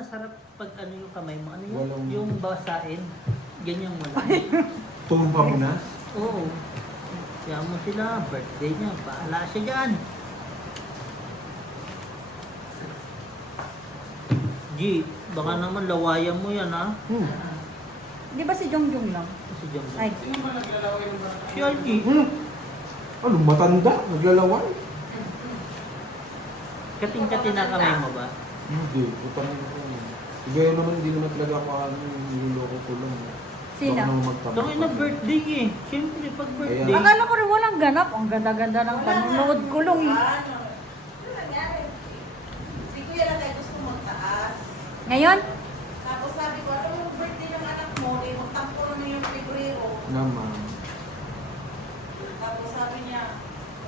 masarap pag ano yung kamay mo. Ano yun? Walang- Yung basain. Ganyan mo lang. Tumpa mo na? Oo. Kaya mo sila, birthday niya. Bahala siya dyan. G, baka naman lawayan mo yan ha. Di ba si Jongjong lang? Si John. Ay, Si RG. Ano, matanda? Naglalaway? Kating-kating na kamay mo ba? Hindi, utang mo. Gaya naman, hindi naman talaga ako niloloko ko lang. Sino? Baka naman magtama. Tangin na birthday eh. Siyempre pag birthday. Ayan. akala ko rin walang ganap. Ang ganda-ganda ng panunood ko lang eh. Si Kuya lang ay gusto magtaas. Ngayon? Tapos sabi ko, ano yung birthday ng anak mo? Eh, magtampo naman yung librero. Naman. Tapos sabi niya,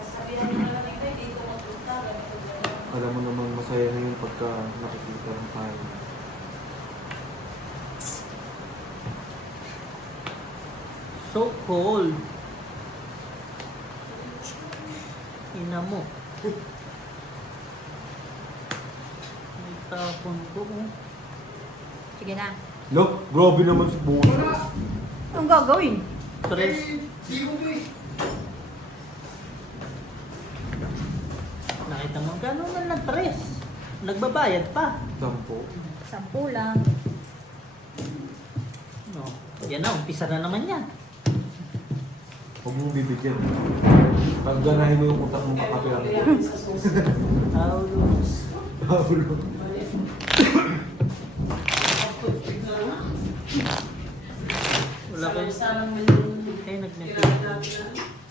sabihan mo na lang ito, dito magpunta. Ganito, ganito. Alam mo namang masaya na yun pagka nakikita ng tayo. So cold. Ina mo. May tapon ko. Oh. Sige na. Look, grabe naman si Bosa. Anong gagawin? Tres. Nakita mo, gano'n na lang tres. Nagbabayad pa. Tampo. 10 lang. No. Yan na, umpisa na naman yan. Huwag mong bibigyan. Pag ganahin mo yung utak mong kakapilang. Aulos. Hawlo. Wala kayo. Eh, nag-message.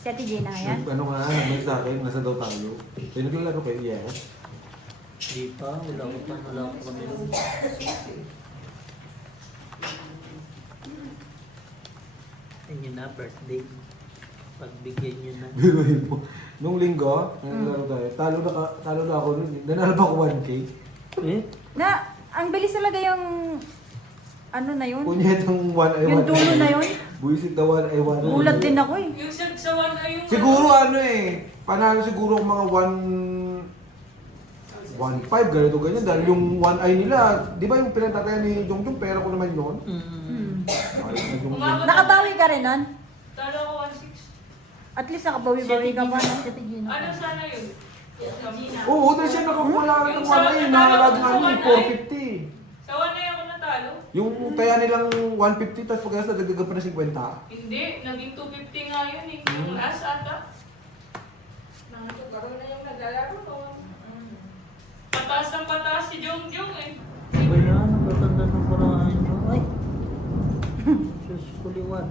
Si Ate Gina yan? Ano nga, nagmay sa akin, nasa daw tayo. Eh, naglalaro kayo, yes. Di pa, wala ko pa, wala ko kami. Ayun yun na, birthday. Pagbigyan nyo na. Biruhin mo. Nung linggo, naglalaro tayo. Talo na ako nun. Nanalo pa ako 1K. Eh? Na, ang bilis talaga yung ano na yun? Punyetang 1 ay 1. Yung dulo na yun? Buisit na 1 ay 1. Gulat din ako eh. Yung sagsawan ay yung... Siguro ano eh, panalo siguro ang mga 1.5 ganito ganyan dahil yung 1 ay nila, di ba yung pinatatayan ni Jongjong, pera ko naman yun. Ayos na Jongjong. Nakabawi ka rin nun? Talo ko 1.6. At least nakabawi-bawi ka pa. No? Ano sana yun? Oo, dahil siya nakakuha ng 1 ay, nakalag nga ni 450. Sa 1 ay ako natalo? Yung taya nilang 150 tapos pagkas nagdagdagan pa na 50. Hindi, naging 250 nga yun eh. Yung last ata. Nangatugaroon na yung naglalaro ko. Pataas ng pataas si Jongjong eh. Ba yan? Ang gaganda ng paraan nyo. Ay! Diyos ko liwan.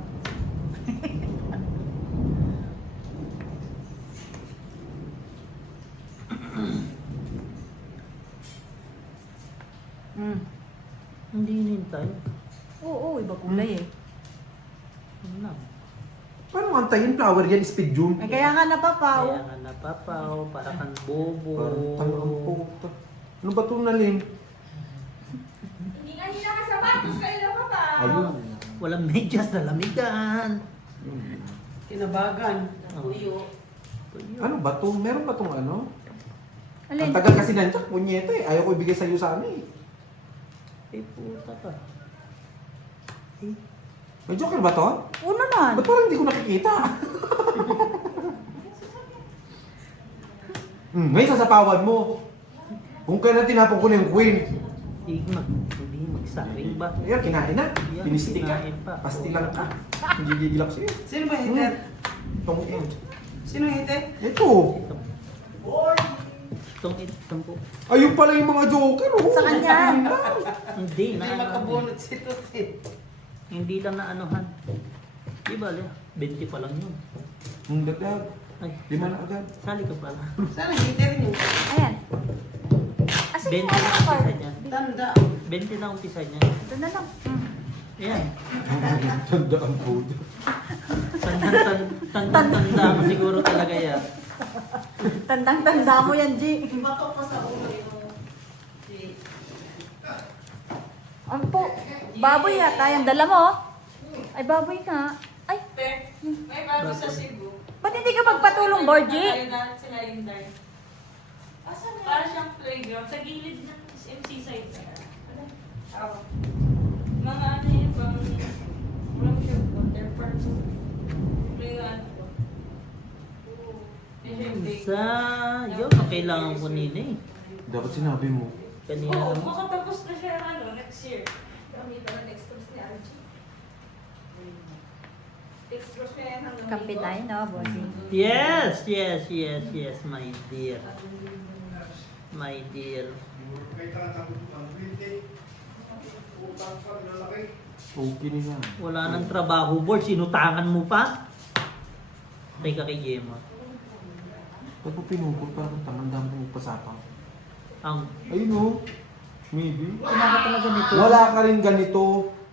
Hindi hinintay. Oo, iba kulay eh. Ano lang. Paano antayin flower yan, speed June? Ay, kaya nga napapaw. Kaya nga napapaw, para kang bobo. Parang tangang puta. Ano ba itong nalim? Hindi nga nila kasapatos kayo na pa pa. Ayun. Walang medyas na lamigan. Tinabagan. Tuyo. Ano ba to? Meron ba tong ano? Alin? Ang tagal kasi nandiyan, punyeta eh. Ayaw ko ibigay sa'yo sana eh. Eh, puta ka. Eh, May joker ba to? Oo naman. Ba't parang hindi ko nakikita? Ngayon sasapawan mo. Kung kailan tinapon ko na yung queen. hindi magsaring ba? Ayan, kinain na. Yan, Pinistik ka. kinain pa. Pastilang ka. Hindi gigilak sa'yo. Sino ba hitter? Itong yan. Sino hitter? Ito. Itong po. Ayun pala yung mga joker. Oh. Sa kanya. Hindi Hindi na. makabunot si Tutit. Hindi lang na anuhan. Di ba, 20 pa lang yun. Ang dagdag. Ay, 5 na agad. sali ka pala. Sana hitter niyo. Ayan. Asan 20 yung na ano umpisa card? niya. Tanda. 20 na umpisa niya. Ito na lang. Ayan. Tandaan po. Tandang-tanda mo siguro talaga yan. Tandang-tanda mo yan, G. Bato pa sa ulo yung... Ano po? Baboy yata yung dala mo. Ay, baboy nga. Ay, Te, may bago sa Cebu. ba't hindi ka magpatulong, Borgie? Sila Inday. Para siyang playground. Sa gilid ng MC side. Mga ano yun, pang... Walang siya, water park. May ano ko. Sa... Yun, kailangan ko nila eh. Dapat sinabi mo. Kanina Oo, lang. makatapos na siya ano, next year. Kape tayo, no, bossing? Yes, yes, yes, yes, my dear. My dear. Okay na yan. Wala nang trabaho, board. Sinutangan mo pa? Teka kay Gemma. Ba't mo pinupul? Parang tamang-dami mo pasapang. Ang... Ayun o. Maybe. Wala ka talaga nito. Wala ka rin ganito.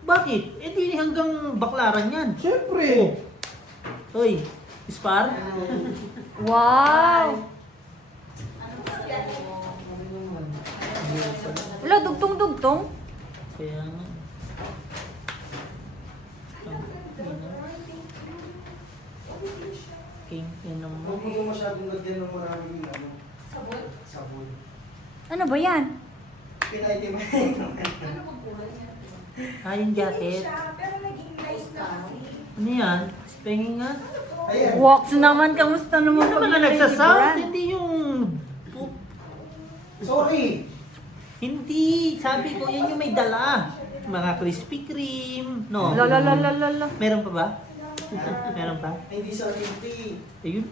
Bakit? Eh di hanggang baklaran yan. Siyempre. Hoy, Spar? Wow! Wala, dugtong-dugtong. Kaya nga. King, inom mo. Huwag mo masyadong lagyan ng maraming ano. Sabon? Sabon. Ano ba yan? Pinaitim. Ah, yung jacket. Pero naging nice na kasi. Ano yan? Spenging nga? Ayan. Walks naman, kamusta naman? Ano naman na nagsasound? Hindi yung... Sorry. Hindi. Sabi ko, yan yung may dala. Mga Krispy Kreme. No? Lalalalala. Meron pa ba? Meron pa? Hindi sa hindi. Ayun.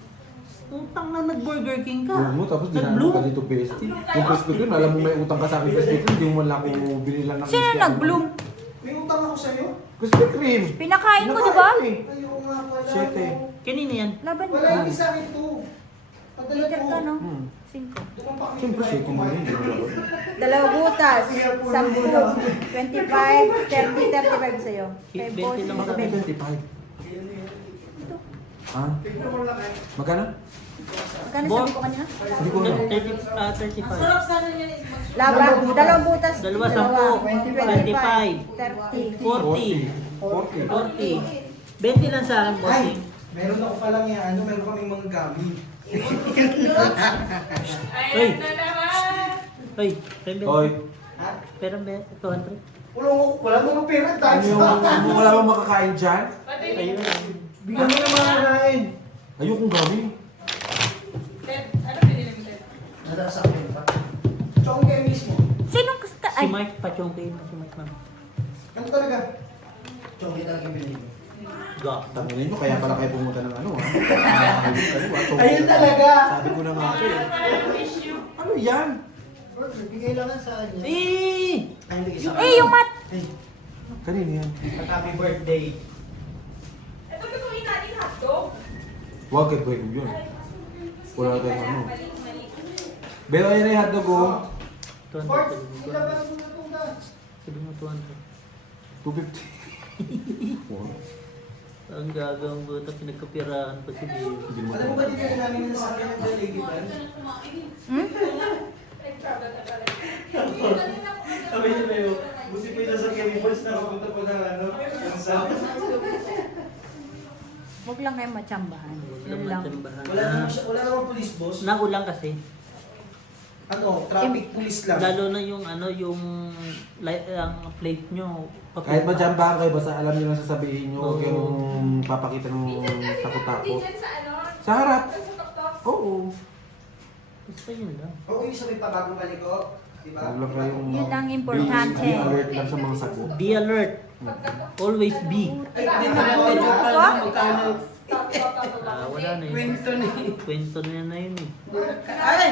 Utang na nag-Burger King ka. Huwag mo, tapos dinaan Nag-bloom. ka dito, Besti. Yung Krispy Kreme, alam mo may utang ka sa akin Krispy Kreme, hindi mo man lang ako binilang ng Sino Krispy Kreme. nag-bloom? May utang ako sa'yo. Krispy Kreme! Pinakain mo, di ba? Pinakain ko eh. Ayoko nga pala. Siyete. Kanina yan. Laban Wala ka. hindi sa akin to. Padala Liter ko. ka, no? Hmm. 5. Dumampak yung Siyempre, price shake ko, mo man. rin. 2 butas. 10. 25, 30, 35 sa'yo. 20 5 lang Bakit may 25? Ha? Magkano? Magkano sabi ko kanina? Hindi ko alam. 35. sana niya is Laban, 2 butas. Dalawa, 25, 30. 40. 40. 40. 20 lang sa akin, Ay, bossing. meron ako palang yan. Ano, meron kaming mga gamit. Hoy. Ayan na naman! Hoy, pembe. Hoy, Ha? Pero be, 200. Wala namang pera. ano Tayo yung wala bang makakain dyan? Pati Ayun. Bigyan mo na mga kain. Ayokong gawin. Ted, ano pinili mo, Ted? Nasa sa akin pa. Chong kayo mismo. Sinong kasta? Si Ay, Mike, pachongkain mo si Mike, ma'am. Ano talaga? Chong kita lang yung binili mo. Gak. Tanginin nyo, kaya pala kayo pumunta ng ano ha? Ayun talaga. Sabi ko na nga po eh. Parang tissue. Ano yan? Bro, nagbigay lang sa kanya. Eh! Ay, hindi isa. yung mat. Ay, Kanina yan. happy birthday. Ito ba itong inanin hotdog? Huwag kay Boy yun. Wala tayong ano. Pero ayun na yung hotdog ko. 200. Fort, sabi mo, ilabas mo na itong gas. Sabi mo 200. 250. Wow. Ang gagawang buta, pinagkapirahan pa si Bio. Hindi mo Alam mo ba dito na namin nasakyan ng daligitan? Hmm? Nag-travel na talaga. Sabi niyo ba yun? Buti pa yung sasakyan ni Boss na kapunta pa ng ano? Yung sa... Huwag lang kayo matsambahan. Yun lang. Wala namang police boss. Naulang kasi. Ano, traffic police lang. Lalo na yung ano, yung ang plate nyo. Kahit majambahan kayo, basta alam nyo lang sasabihin nyo. Huwag Oo. yung papakita ng Hindi takot-takot. dyan sa ano? Sa harap. Sa tok-tok. Oo. Basta yun lang. Oo, yung sabi pa bago maliko. Diba? Huwag lang kayong... Yun ang importante. Be alert lang sa mga sagot. Be alert. Always be. Ay, hindi na natin yung alam magkano. Wala na yun. Kwento ni. Kwento na yun eh. Ay!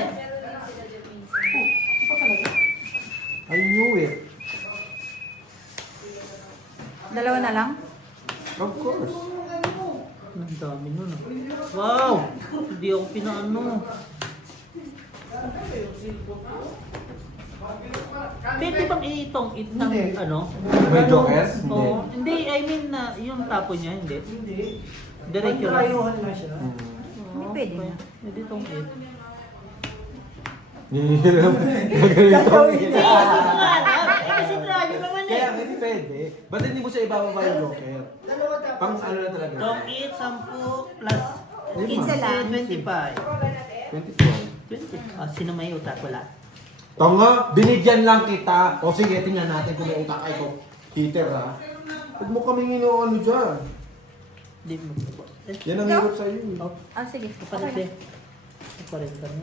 I knew it. Dalawa na lang? Of course. Ang dami nun ah. Wow! Hindi ako pinaano. Pwede bang itong Hindi. ano? May joker? Hindi. Oo. Hindi, I mean na yung tapo niya, hindi. Hindi. Diretso lang. Pantrayuhan na siya. Hmm. Hindi pwede na. Pwede itong it. Hihiram. Gaganito. Hindi, hindi ko nga alam. Kasi grabe naman Kaya eh. hindi pwede. Ba't hindi mo siya ibababa yung joker? Dalawa dapat. Pang ano na talaga? Itong it, 10 plus 15 lang. 25. 25. 20. Ah, sino may utak? Wala. Tanga, binigyan lang kita. O sige, tingnan natin kung may utak ay ko. Heater ha. Huwag mo kaming ano dyan. Hindi mo. Yan ang hirap sa'yo. Ah, sige. Kapalit Okay. eh. Kapalit ka na.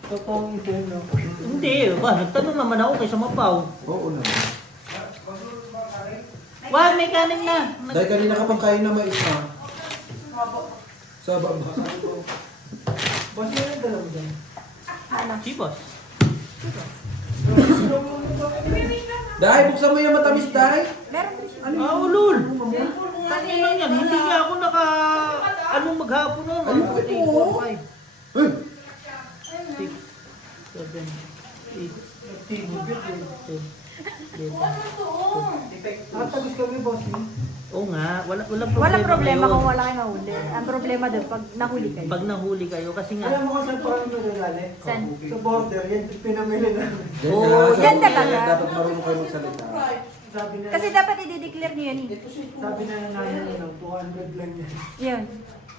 Ito pang ipon na. Hindi, ba? Nagtanong naman ako kaysa mapaw. Oo naman. Wag, may kanin na. Dahil kanina ka pang kain na mais ha. Sa baba. Boss, yun ang dalawa dyan. Chibos. Dahil buksan mo yung matamis dahil. Meron din siya. Ah, ulul. Tangin lang yan. Hindi nga ako anong maghapon nun. Ano ba ito? 4, 5, Hey! 6, 7, 8, 10, 11, 12. Natagos kami, boss. Oo nga, wala Walang problema yun. kung wala kayo mahuli. Ang problema doon, pag nahuli kayo. Pag nahuli kayo, kasi nga, Alam mo kung saan parang nagagalit? Saan? Sa border, yan yung pinamili namin. Oo, yan talaga. Dapat marunong kayo magsalita. Sabi na, Kasi dapat i-declare niyo yan eh. sabi na namin, 200 lang yan. Yun.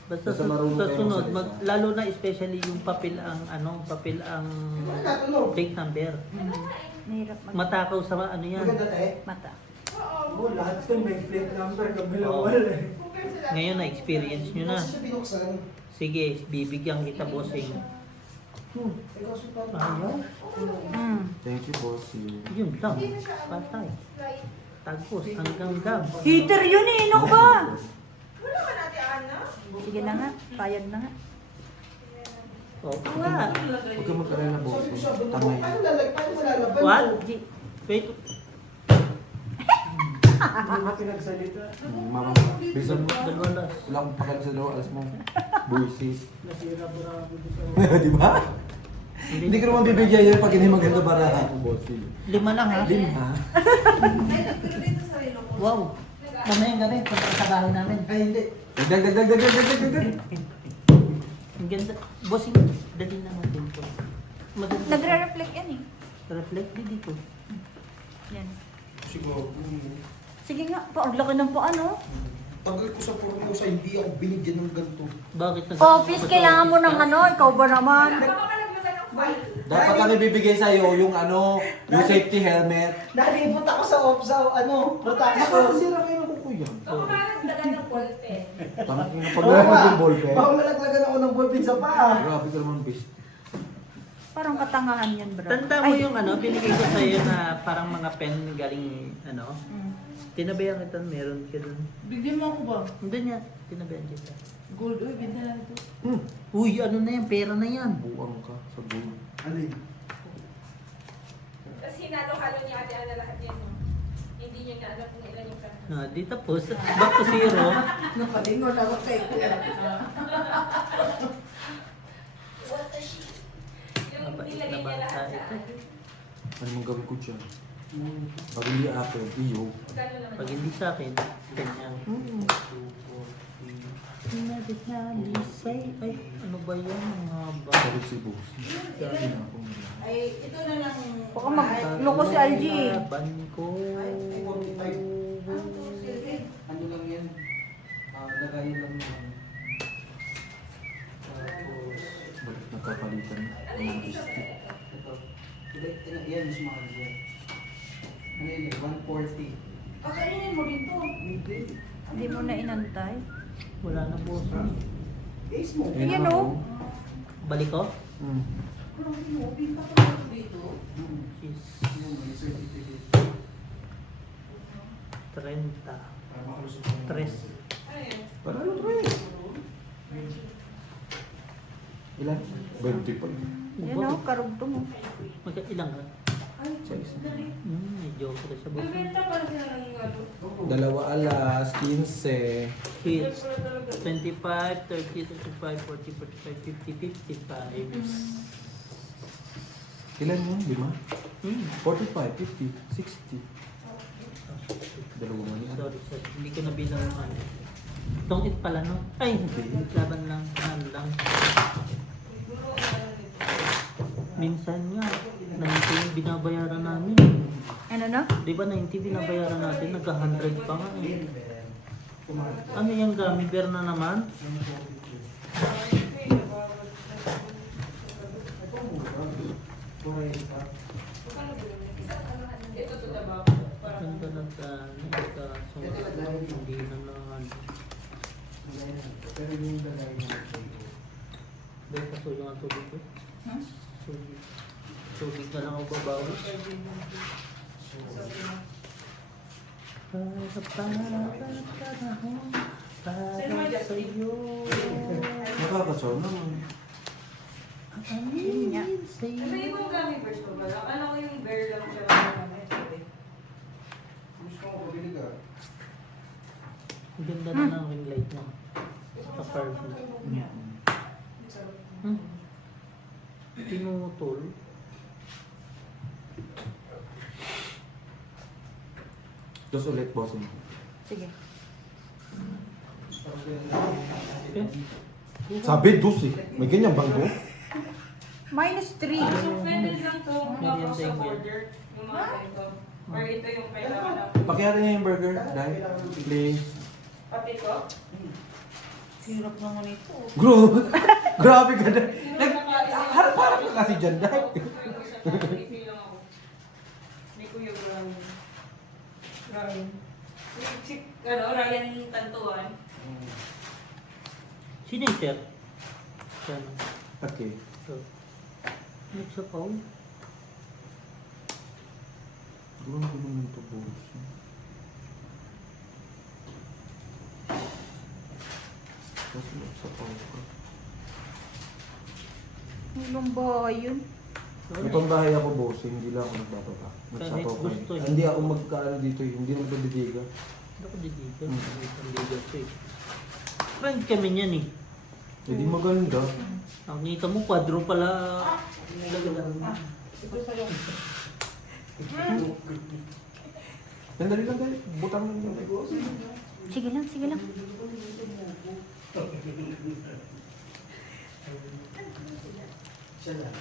basta Basta marunong sa kayo sunod, magsalita. lalo na especially yung papel ang plate number. Mahirap Matakaw sa ano yan. mata. Oo, lahat yun may plate number, kabilang Oo. wala eh. Ngayon na experience nyo na. Sige, bibigyan kita bossing. Ayaw. Thank you, bossy. Yun lang. Patay. Tagpos hanggang gam. Heater yun eh, ano ba? Sige na nga, payag na nga. Oo nga. Huwag ka magkaroon na bossy. Tama yan. What? Wait. Hindi mo pinagsalita. Mama, bisan mo. Dalawa lang. Wala akong pakialam sa dalawa. Alas mo. Buisit. Nasira mo na ako sa... Di ba? Hindi ko naman bibigyan yan pag hindi maganda para ako, bossy. 5 lang ha. Ha? Wow. Mamayang gabi, punta sa bahay namin. Ay, hindi. Dag. Ang ganda. Bossing, dali na natin to. Maganda. Nagre-reflect yan eh. Reflect din dito. Yan. Siguro. Sige nga, ang laki ng paa, no? Tagal ko sa Formosa, hindi ako binigyan ng ganito. Bakit Office, kailangan mo ng ano, ikaw ba naman? Dapat ang ibibigay sa'yo yung yung safety helmet. Nalibot ako sa butaka ko. Nakakasira kayo ng kukuya. Oh. Parang pag-lamag yung ballpen. Baka malaglagan ako ng ballpen sa paa. Grabe ka naman, best. Parang katangahan yan, bro. Tanda mo yung binigay ko sa'yo na parang mga pen galing tinabayan kita, meron ka dun. Bigyan mo ako ba? Hindi niya, tinabayan kita. Gold, uy, binta na ito. Uy, ano na yan, pera na yan. Buwang ka sa buwan. Alin? Tapos hinalo-halo niya ate Ana lahat yan. No? Hindi niya na alam kung ilan yung kanta. Di tapos, back to zero. Nakalingon ako kay Kuya. Yung Mabait nilagay na niya bata lahat sa ito. Ano mong gawin ko dyan? Pag hindi akin, iyo. Magkano naman Pag yun? hindi sa akin, ganyan. 2, 4, 3. Ay, ano ba yan? Ang haba. Sabi si boss. Sabi na ako. Ay, ito na lang. Baka magloko si LG. Laban ko. Ano lang yan? Lagayin lang yan. Bakit nagkapalitan ng biscuit? Ito. Yan, mas mahal yan. Ano yun? 140. Kakainin mo din to. Hindi. Hindi mo na inantay. Wala na po. Ace mo. Yan o. Balik ko? Hmm. Pinta ko lang dito. Is Yun, may certificate. 30. Para makalusot mo. 3. Ano yan? Para ano to eh? Ilan? 20 pa. Yan o, karugto mo. Ilang ka? Sa isa. Medyo okay sa buko. Bibenta pa rin sila ng ano. 2 alas, 15. Kids, 25, 30, 35, 40, 45, 50, 55. Ilan yun? 5? 45, 50, 60. Dalawa man yan. Sorry. Hindi ko nabilang yung ano. Tongit pala, no? Ay, hindi. Laban lang. Ano lang. Minsan nga, 90 yung binabayaran namin. Ano na? Di ba 90 binabayaran natin? Nagka-100 pa nga eh. Ano yung gummy bear na naman? Magkano ba yun? Ito to the back. Parang Ganda ng hindi na naman. Pero yung dalay niya. Dahil kasulong ang tubig ko. Hmm? Tubig. Tubig na lang ako babawi. Para sa'yo. Nakakasal naman. Yun nga. may ibang gummy bears pa ba? Akala ko yung bear lang siya gamit. Gusto ko pabili ka. Ang ganda na ng ring light niya. Sa curve niya. Pinutol. Dos ulit, bossing. Sige. Sabi, dos eh. May ganyan bang dos? -3. Pwede lang to Medium mga sa thing yan. border. Yung mga ganito. Or ito yung kailangan na. Pakiyari niya yung burger, Dai. Please. Pati to. Hirap naman ito. Grabe ka, Dai. Harap-harap ka kasi dyan, Dai. Refill lang ako. May kuya Ryan. Ryan. Ryan Tantuan. Sino yung chef? Siya. Okay. So, sa Paul. Gulong-gulong nito, boss. Kasi sa pao ka. Ilang ba yun? May pambahay ako, boss. Hindi lang ako nagbababa. Nagsapaw ko. gusto eh. Hindi ako magkaano dito eh. Hindi naman ito bibiga. Hindi ako dito. Hindi ko eh. Friend kami niyan eh. Hindi maganda. Ang kita mo, kwadro pala. Sandali lang, Dai. Butang lang yung boss. Sige lang, sige lang. Siya lang.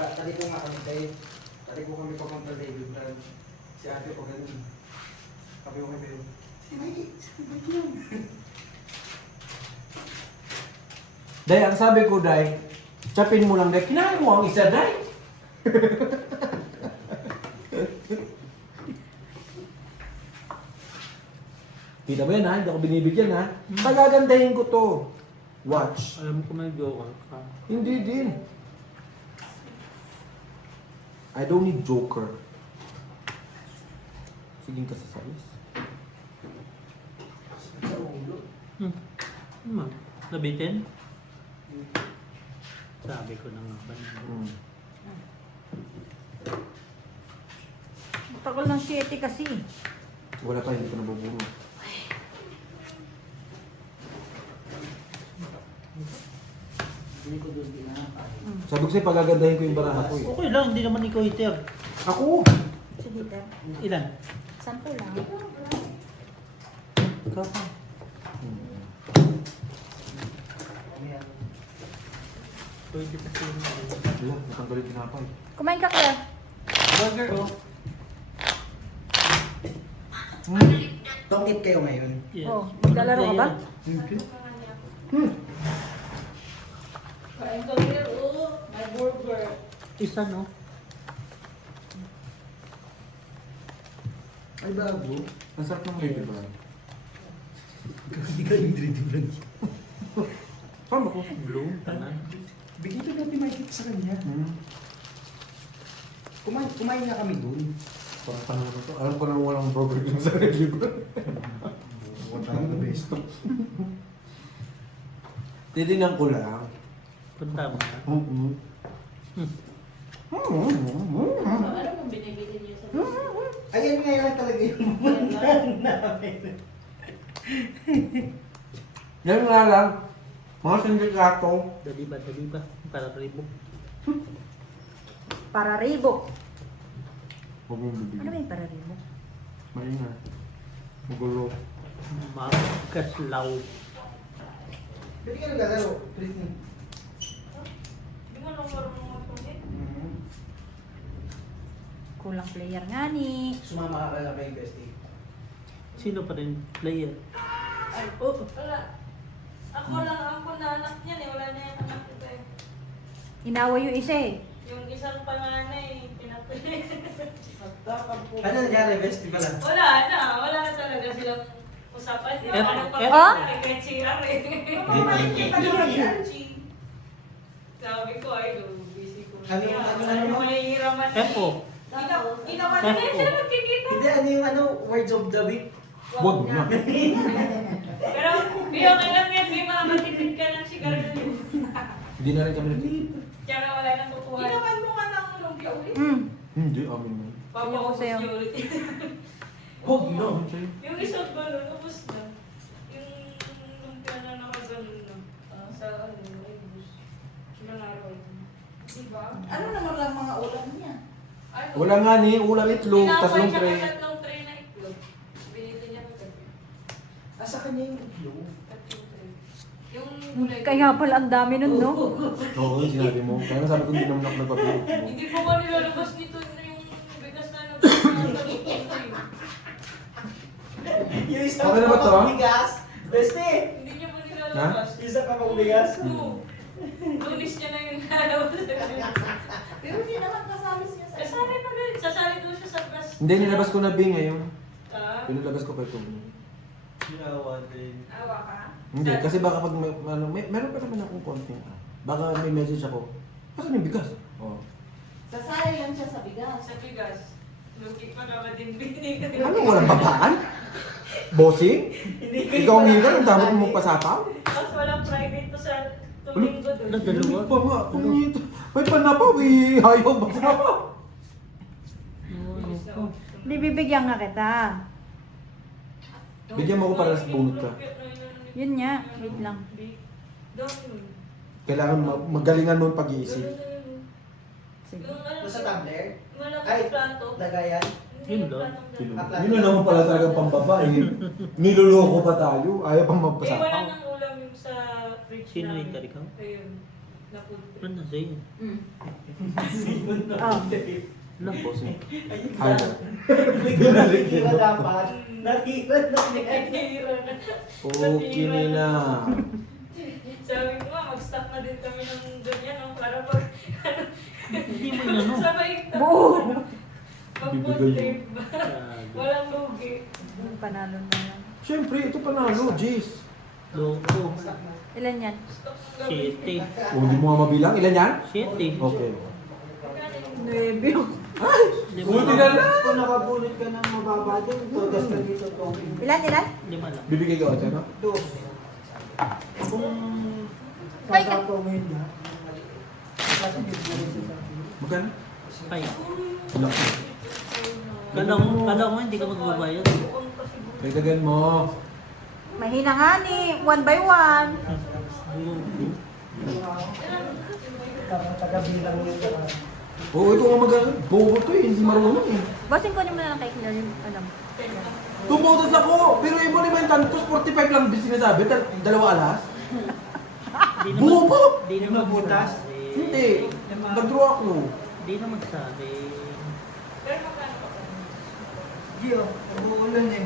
Tali ko nga kami kayo. Tali ko kami papunta David Brand. Si ate ko ganun. Kami ko kami pero. Si Mikey lang. Dai, ang sabi ko, Dai, chapin mo lang, Dai. Kinain mo ang isa, Dai. Kita mo yan, ha? Hindi ako binibigyan, ha? Pagagandahin ko to. Watch. Alam ko may joker ka. Hindi din. I don't need joker. Sige ka sa size. Sa ulo. Nabitin? Sabi ko na nga ba? Tagal ng 7 kasi. Wala pa, hindi ko nabubuno. Hindi ko doon pinapa. Sabi ko sa'yo, pagagandahin ko yung baraha ko, eh. Okay lang, hindi naman ikaw hitter. Ako! Sige, Ter. Ilan? 10 lang. Ikaw pa. Pwede pa sila Wala, natanggalin tinapay. Kumain ka, Claire. burger oh. Tongkit kayo ngayon. Yes. Oh, maglalaro ka ba? Kain ka rin, oh. May burger. Isa no? Ay, bago. Ang sarap ng baby ba? Hindi ka yung brand. Saan ba ko? Blue, tanan. Bigyan ko natin makikita sa kanya. Kumain na kami doon. Parang panahon na to. Alam ko nang walang burger yung sa review ko. What ang the best. Titignan ko lang. Punta mo na. Ano mong binibili niyo sa Ayan nga lang talaga yung pumuntahan namin. Yan nga lang. Mga sindikato. Dali ba? Para ribo. Para Reebok. Huwag mong Ano bibigyan. ba yung para Reebok? Maingay. Magulo. Makaslaw. Hindi ka naglalaro. Tristan. Hindi mo nung marunong magpungit. Kulang player nga ni. Sumama ka lang kay Bestie. Sino pa rin player? Ay, wala. Ako lang ang kunanak niyan eh. Wala na yung anak ko eh. Inaway yung isa eh. Yung isang panganay, pinapulit. Ano nangyari, best? Di ba lang? Wala na talaga silang usapan. Di ba? Eh, Anong eh, pagkakas? Kahit si Ari. Hindi. Sabi ko, ay, busy ko. Ano, ano? Mahihiraman na. Epo. Ginawa na Epo. siya nagkikita. Hindi, ano yung ano, words of the week? Wag na. Pero, di okay lang yan. May mga matipid ka ng sigarilyo. Hindi na rin kami nagtitip. Tsaka wala nang kukuha. Ginawan mo nga ng lumpia ulit. Hindi, amin mo. Papaubos sa'yo. niyo ulit. Huwag no. Yung isang balon, ubos na. Yung lumpia na nakaganon na. Sa ano, ay bus. Ilang araw. Diba? Ano naman lang mga ulam niya? Ano? Wala nga ni, ulam itlog, Tinapay tatlong siya tray. ng tatlong tray na itlog. Binili niya ko gabi. Asa kanya yung itlog? Tatlong tray. Yung gulay. Kaya pala ang dami nun, no? Oo, sinabi mo. Kaya nga sabi ko hindi naman ako nagpapilip mo. Hindi pa ba nilalabas nito na yung bigas na nagpapalito Yung isang Okay na ba to? bigas? Best eh! Hindi niya pa nilalabas. Yung isang kapag bigas? Oo. Lunis niya na yung lalabas. Pero hindi naman kasali siya sa Kasali pa rin. Sasali doon siya sa class. Hindi, nilabas ko na Bing ngayon. Ah, Pinilabas ko kay Tumi. Ginawa din. awa ka? Hindi, kasi baka pag meron pa naman akong konting baka may message ako. Asan yung bigas? Oh. Sasali lang siya sa bigas. Sa bigas. Lugi pa naman din binigay. Ano, walang babaan? Bossing? Ikaw ang higal, ang dapat mo pasapaw? Tapos walang private to sa tuminggo doon. Nagdalawa. Pa nga, kumita. May panapaw, ayaw ba sa Hindi, bibigyan nga kita. Bigyan mo ako para sa bunot ka. Yun nga, wait lang. Doon. Kailangan magalingan mo ang pag-iisip. Sige. Yung ano, Sa tumbler? malaking Ay, plato. lagayan? Yun lang. Yun na naman pala talagang pambabae. Niloloko pa tayo. Ayaw pang Eh, wala magpasapaw. nang ulam yung sa fridge Sino namin. yung tarikaw? Ayun. Napunta. Ano sa'yo? Oh. Ano, bossing? Ayaw. Nakikita dapat. Nakikita na Nakihira na. Okay na. Sabi ko nga, mag-stop na din kami ng ganyan, no? Para pag, Hindi mo inano. sabay Buo. mag-food Bibigay trip ba? Walang lugi. Panalo na lang. Siyempre, ito panalo, Jeez. Loko. Ilan yan? Siyete. O, hindi mo nga mabilang. Ilan yan? Siyete. Okay. Nuebe. Buti na lang. Kung nakabunot ka ng mababa din, todas ka dito to. Ilan? Lima lang. Bibigay ka ako, no? Dos. Kung Ay, sasapaw mo yun ha? Kasi hindi mo rin siya. Magkano? Ay. Laki. Kala ko hindi ka magbabayad. Dagdagan mo. Mahina nga ni, 1 by 1. Taga-bilang yun. Oo, ito nga magaling. Bobo to eh, hindi marunong eh. Bossing ko naman na lang kay Claire yung alam. Tumutos ako, pero yung monumental, tapos 45 lang bis sinasabi, dalawa alas. Di Bobo! Di naman butas? sabi. Hindi, nag-draw ako. Di naman sabi. Pero magkano pa ba? Gio, umuulan eh.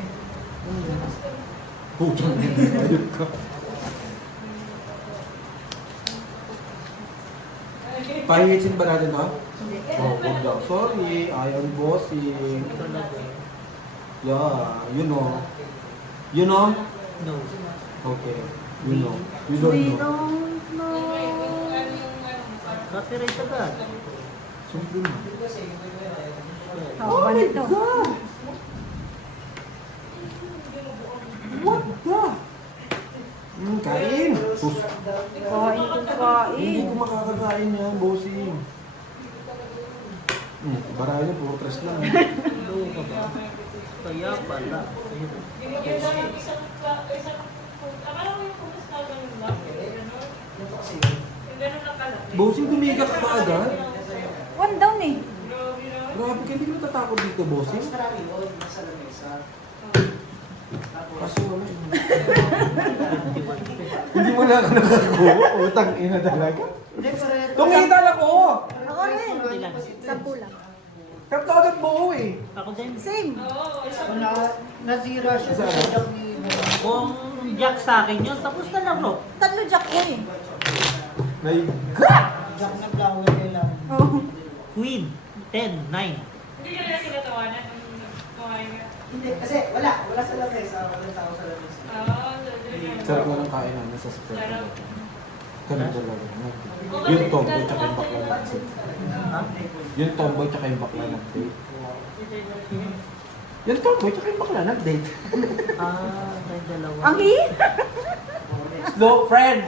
Putang ina, ayun ka. Pahihitsin ba natin to? Oh, huwag daw. Sorry, ayaw ni bossing. Talaga. Yeah, you know. You know? No. Okay, you know. You don't We know. don't Yung know. parang Copyright agad. Siyempre na. Oh, balik to. God! What the? Kain! Sus, Kain kung hindi kain. ko makakakain yan, bossing. Barayan niya, puro tres lang. Loko ba? Kaya pala. Ayun. binigyan na ng isang akala mo yung pumas na ganun lang. Ganun. Yung ganun lang kalaki. Bossing, tumigak ka ba agad? 1 down eh. Grabe naman. Grabe ka, hindi ka natatakot dito, bossing. Mas marami yun, nasa lamesa. Kaso wala eh. Hindi mo na ako nakakuha. Utang ina talaga. Hindi, pareho. Tungitan ako! Ako rin. Ilan? 10 lang. Kapta agad buo eh. Ako din. Same. Oo, isang Kung nasira siya sa Saan? jack ni... Kung jack sa akin yun, tapos na lang bro. 3 jack ko eh. Naiga! Jack na flower nila. Oh. Queen, 10, 9. Hindi ka nila sila tawanan nung kumain ka. Hindi, kasi wala sa lamesa. Walang tao sa lamesa. Sarap na ng kain namin sa spread. Sarap. Ganun talaga. Yung tomboy tsaka yung bakla ng date. Ha? Yung tomboy tsaka yung bakla ng date. Yung tomboy tsaka yung bakla ng date. Tayong dalawa. Ang hi? Slow, friend!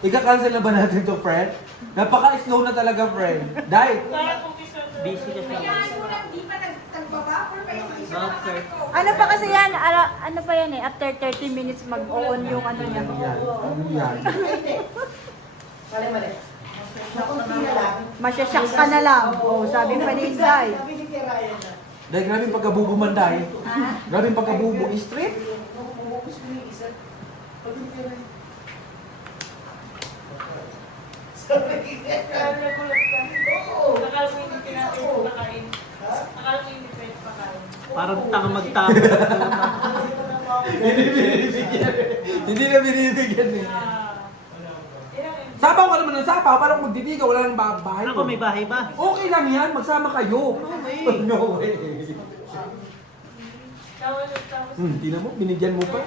Ika-cancel na ba natin to, friend? Napaka-slow na talaga, friend. Dahil, Parang cookies na to. Busy kasi ako. After. Ano pa kasi yan? Ano pa yan eh? After 30 minutes mag-on yung ano niya. yan. Ano yan? Mali. Nakunti na lang. Masyasyak ka na lang. Oh, sabi pa ni Inday. Sabi ni Kay Ryan na. Dahil grabe yung pagkabubo man dahil. Grabe yung pagkabubo. Straight. Bumubos ko yung isa. Pag ni Kay Ryan. Kaya nagulat ka. Oo. Akala mo hindi pinapin pakain. Akala mo hindi pwede pakain. Parang tanga magtama. Hindi na binibigyan eh. Ilang Sapaw ka naman ng sapaw. Parang magdidigaw. Wala nang bahay. Ako may bahay ba? Okay lang yan. Magsama kayo. No way. tapos. Tingnan mo. Binigyan mo pa.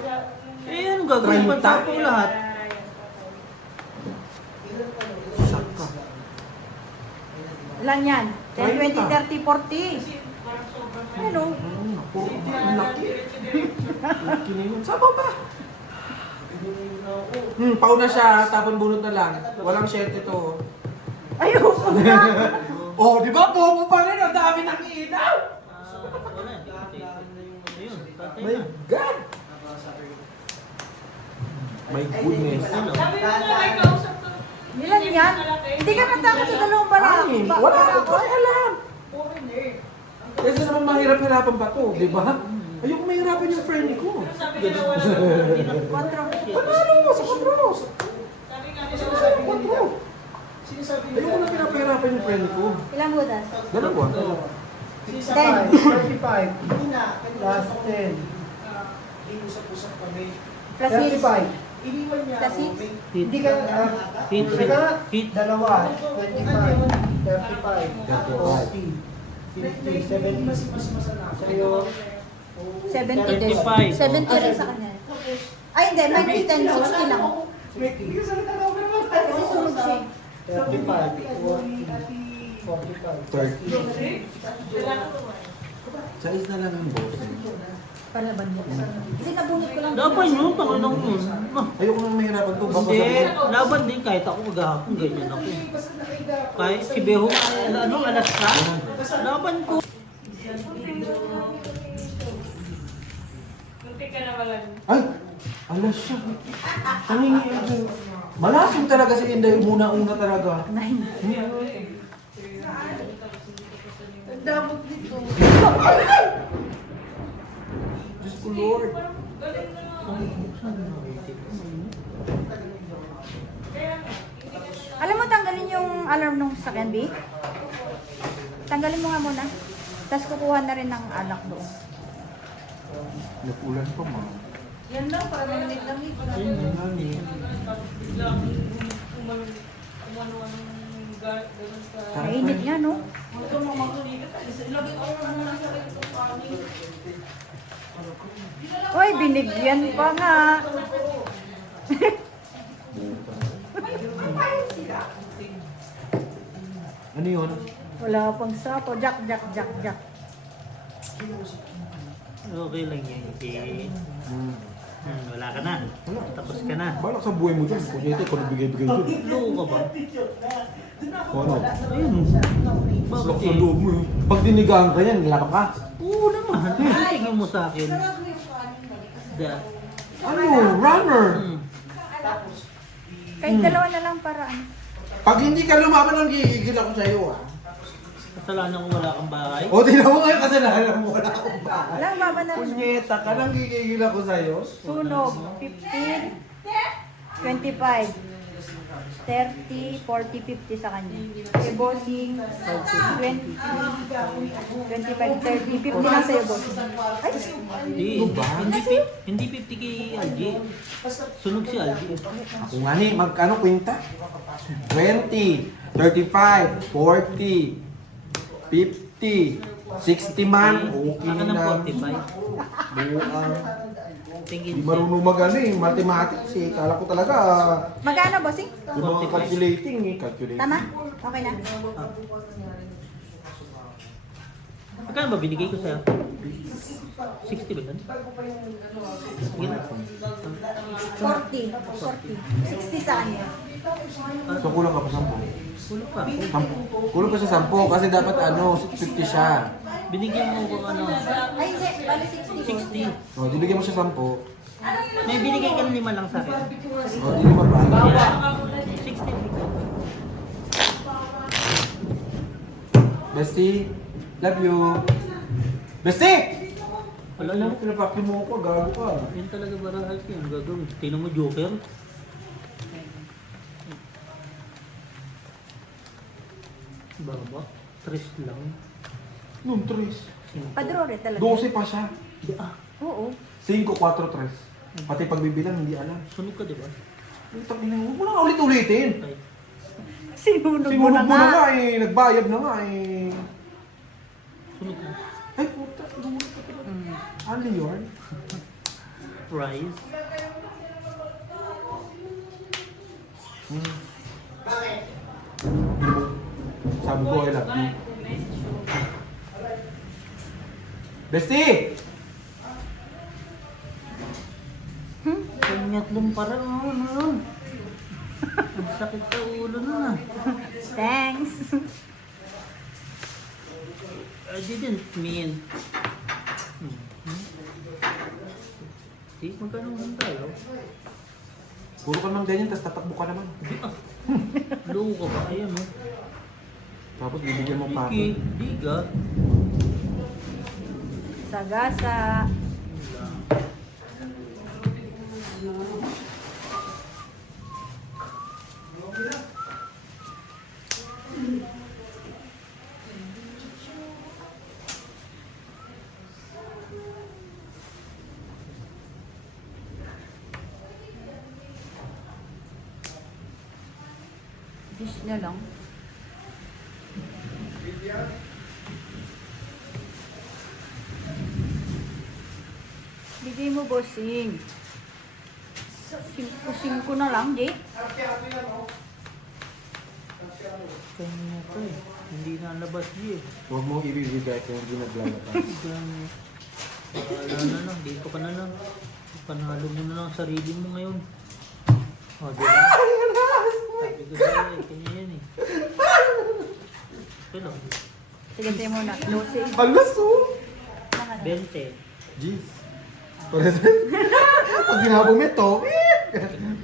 Eh, ano gagawin? 30? Ba't ko lahat? Shock ka. Ilan yan? 10, 20, 30, 40. Parang sobrang Ano? Puro ang laki. Laki na yun. Sabaw pa. Pauna siya. Tapon bunot na lang. Walang shirt ito. Ayoko na. Oh, di ba? Bobo pa rin. Ang dami ng ilaw. Wala. Ayun, tatay My na. God. My goodness. Ano? Sabi mo na may kausap to. Ilan yan? Hindi ka natakot sa dalawang barako. Anim. Wala akong pakialam. Foreigner. Kasi naman mahirap-hirapan pa to, di ba? Ayoko mahirapan yung friend ko. Sabi nila wala na. Quattro. Panalo mo sa kontrol. Sabi nga nila Panalo wala mo kontrol. Sinasabi Ayoko na pinapahirapan yung friend ko. Ilang butas? Dalawa. Sinasabi. 35. Hindi na. Plus 10. Hindi usap-usap kami. Plus hits. 35. Iniwan niya Plus ako. hits? May- Hindi ka, Hit, hit. dalawa, 25, 35, 40, 50, 70. Sa'yo, 70 din. 35. 70 rin sa kanya. Ay, hindi. Minus 10, 60 lang. May tigil na ako. Kasi sunod siya. 35, 40, 45. 30. Size na lang ang boss. Palaban mo. Kasi nabunot ko lang. Laban yun, tangan yun. Ayoko nang mahirapan to. Baka Hindi, sabihin, laban din kahit ako maghahapon, ganyan ako. Kahit si Beho, ano, alas ka? Laban ko. Munti ka na wala. ay, alas siya. Malasong talaga si Inday. Una-una talaga. Ang damot nito. Diyos ko Lord. Galing na. Kaya nga, hindi ka na. Alam mo, tanggalin yung alarm nung sasakyan, B? Tanggalin mo nga muna. Tapos kukuha na rin ng alak doon. Napulan pa, ma. Yan lang, para malamig lang ito. Biglang umano ang gano'n sa... Mainit nga, no? Ito mo magtuligat. Ilagay ko lang muna sa rin itong kanin. Uy, binigyan pa nga. Ano yun? Wala pang sapo. Jack. Okay lang yan. Okay. Wala ka na. Tapos ka na. Balak sa buhay mo dyan. Kunyete, kung nagbigay-bigay dyan. Loko ka ba? Ano? Ayun. Balak Bakit sa eh? loob mo. Pag dinigaan ka yan, nilakap ka. Oo naman. Tingin mo sa akin. Sarap mo yung kanin, balik kasi. Da. Ano? Runner! Hmm. Kahit dalawa na lang para ano. Pag hindi ka lumaban, ang gigigil ako sa'yo, ah. Kasalanan ko wala kang bahay. O, tingnan mo ngayon kasalanan mo. Wala akong bahay. Wala, baba na rin. Punyeta ka, nang gigigil ako sa'yo. Sunog. 15, 25, 30, 40, 50 sa kanya. Kay bossing, 20, 25, 30, 50 lang sa'yo, bossing. Ay, Hindi 50 kay LG. Sunog si LG. Ako nga ni, magkano kwenta? 20, 35, 40, 50, 60 man. Okay Ako ng na. 45. Buang. Tingin Hindi marunong mathematics eh. Kala ko talaga, Magkano, bossing? yung mga calculating eh. Calculating. Tama? Okay na. Magkano ba binigay ko sa'yo? 60 ba yun? Sige na. 40. 60 sa kanya. So kulang ka pa 10. Kulang pa. Kulang pa sa 10 kasi dapat 50 siya. Binigyan mo ko ano, Ay, hindi. Bali 60. 60. O, di bigyan mo siya 10. May binigay ka ng 5 lang sa akin. O, di naman ba? Yeah. 60. Bestie, love you. Bestie! Wala Alam lang. mo, pinapakti mo ako, gago ka. Yun talaga barahal ko yung gagawin. Tingnan mo, Joker. Baba. 3 lang. Nung 3. Padrore talaga. 12 pa siya. Ah, Oo. 5, 4, 3. Pati pagbibilang, hindi alam. sunog ka, di ba? Putang ina, huwag mo na ulit-ulitin. Okay. Sinunog mo Sinunog na mo na nga. nga eh. Nagbayad na nga eh. Sunog ka. Ay, puta. Dumulog ka talaga. Ano yun? Prize. Sabi ko, I love you. Bestie! Kanyat lang parang ano. Ang sakit sa ulo na. Thanks. I didn't mean. Di, magkano naman tayo? Puro ka naman ganyan, tapos tatakbo ka naman. Loko ka ba? Ayan o. Tapos bibigyan mo pa Iki, ako. diga. Sagasa. Dish na lang. Bigay mo, bossing. 5 na lang, Jay. Kanya to eh. Hindi na labas niya eh. Huwag mong ibibigay kung hindi naglalabas. Ganyan. Wala na lang, dito ka na lang. Panalo mo na lang ang sarili mo ngayon. O, di ba? Sabi ko sa'yo eh, kanya yan eh. Ito lang. Sige, tayo muna. Closing. Alas oh! 20. Jeez. Pag ginabong mo ito,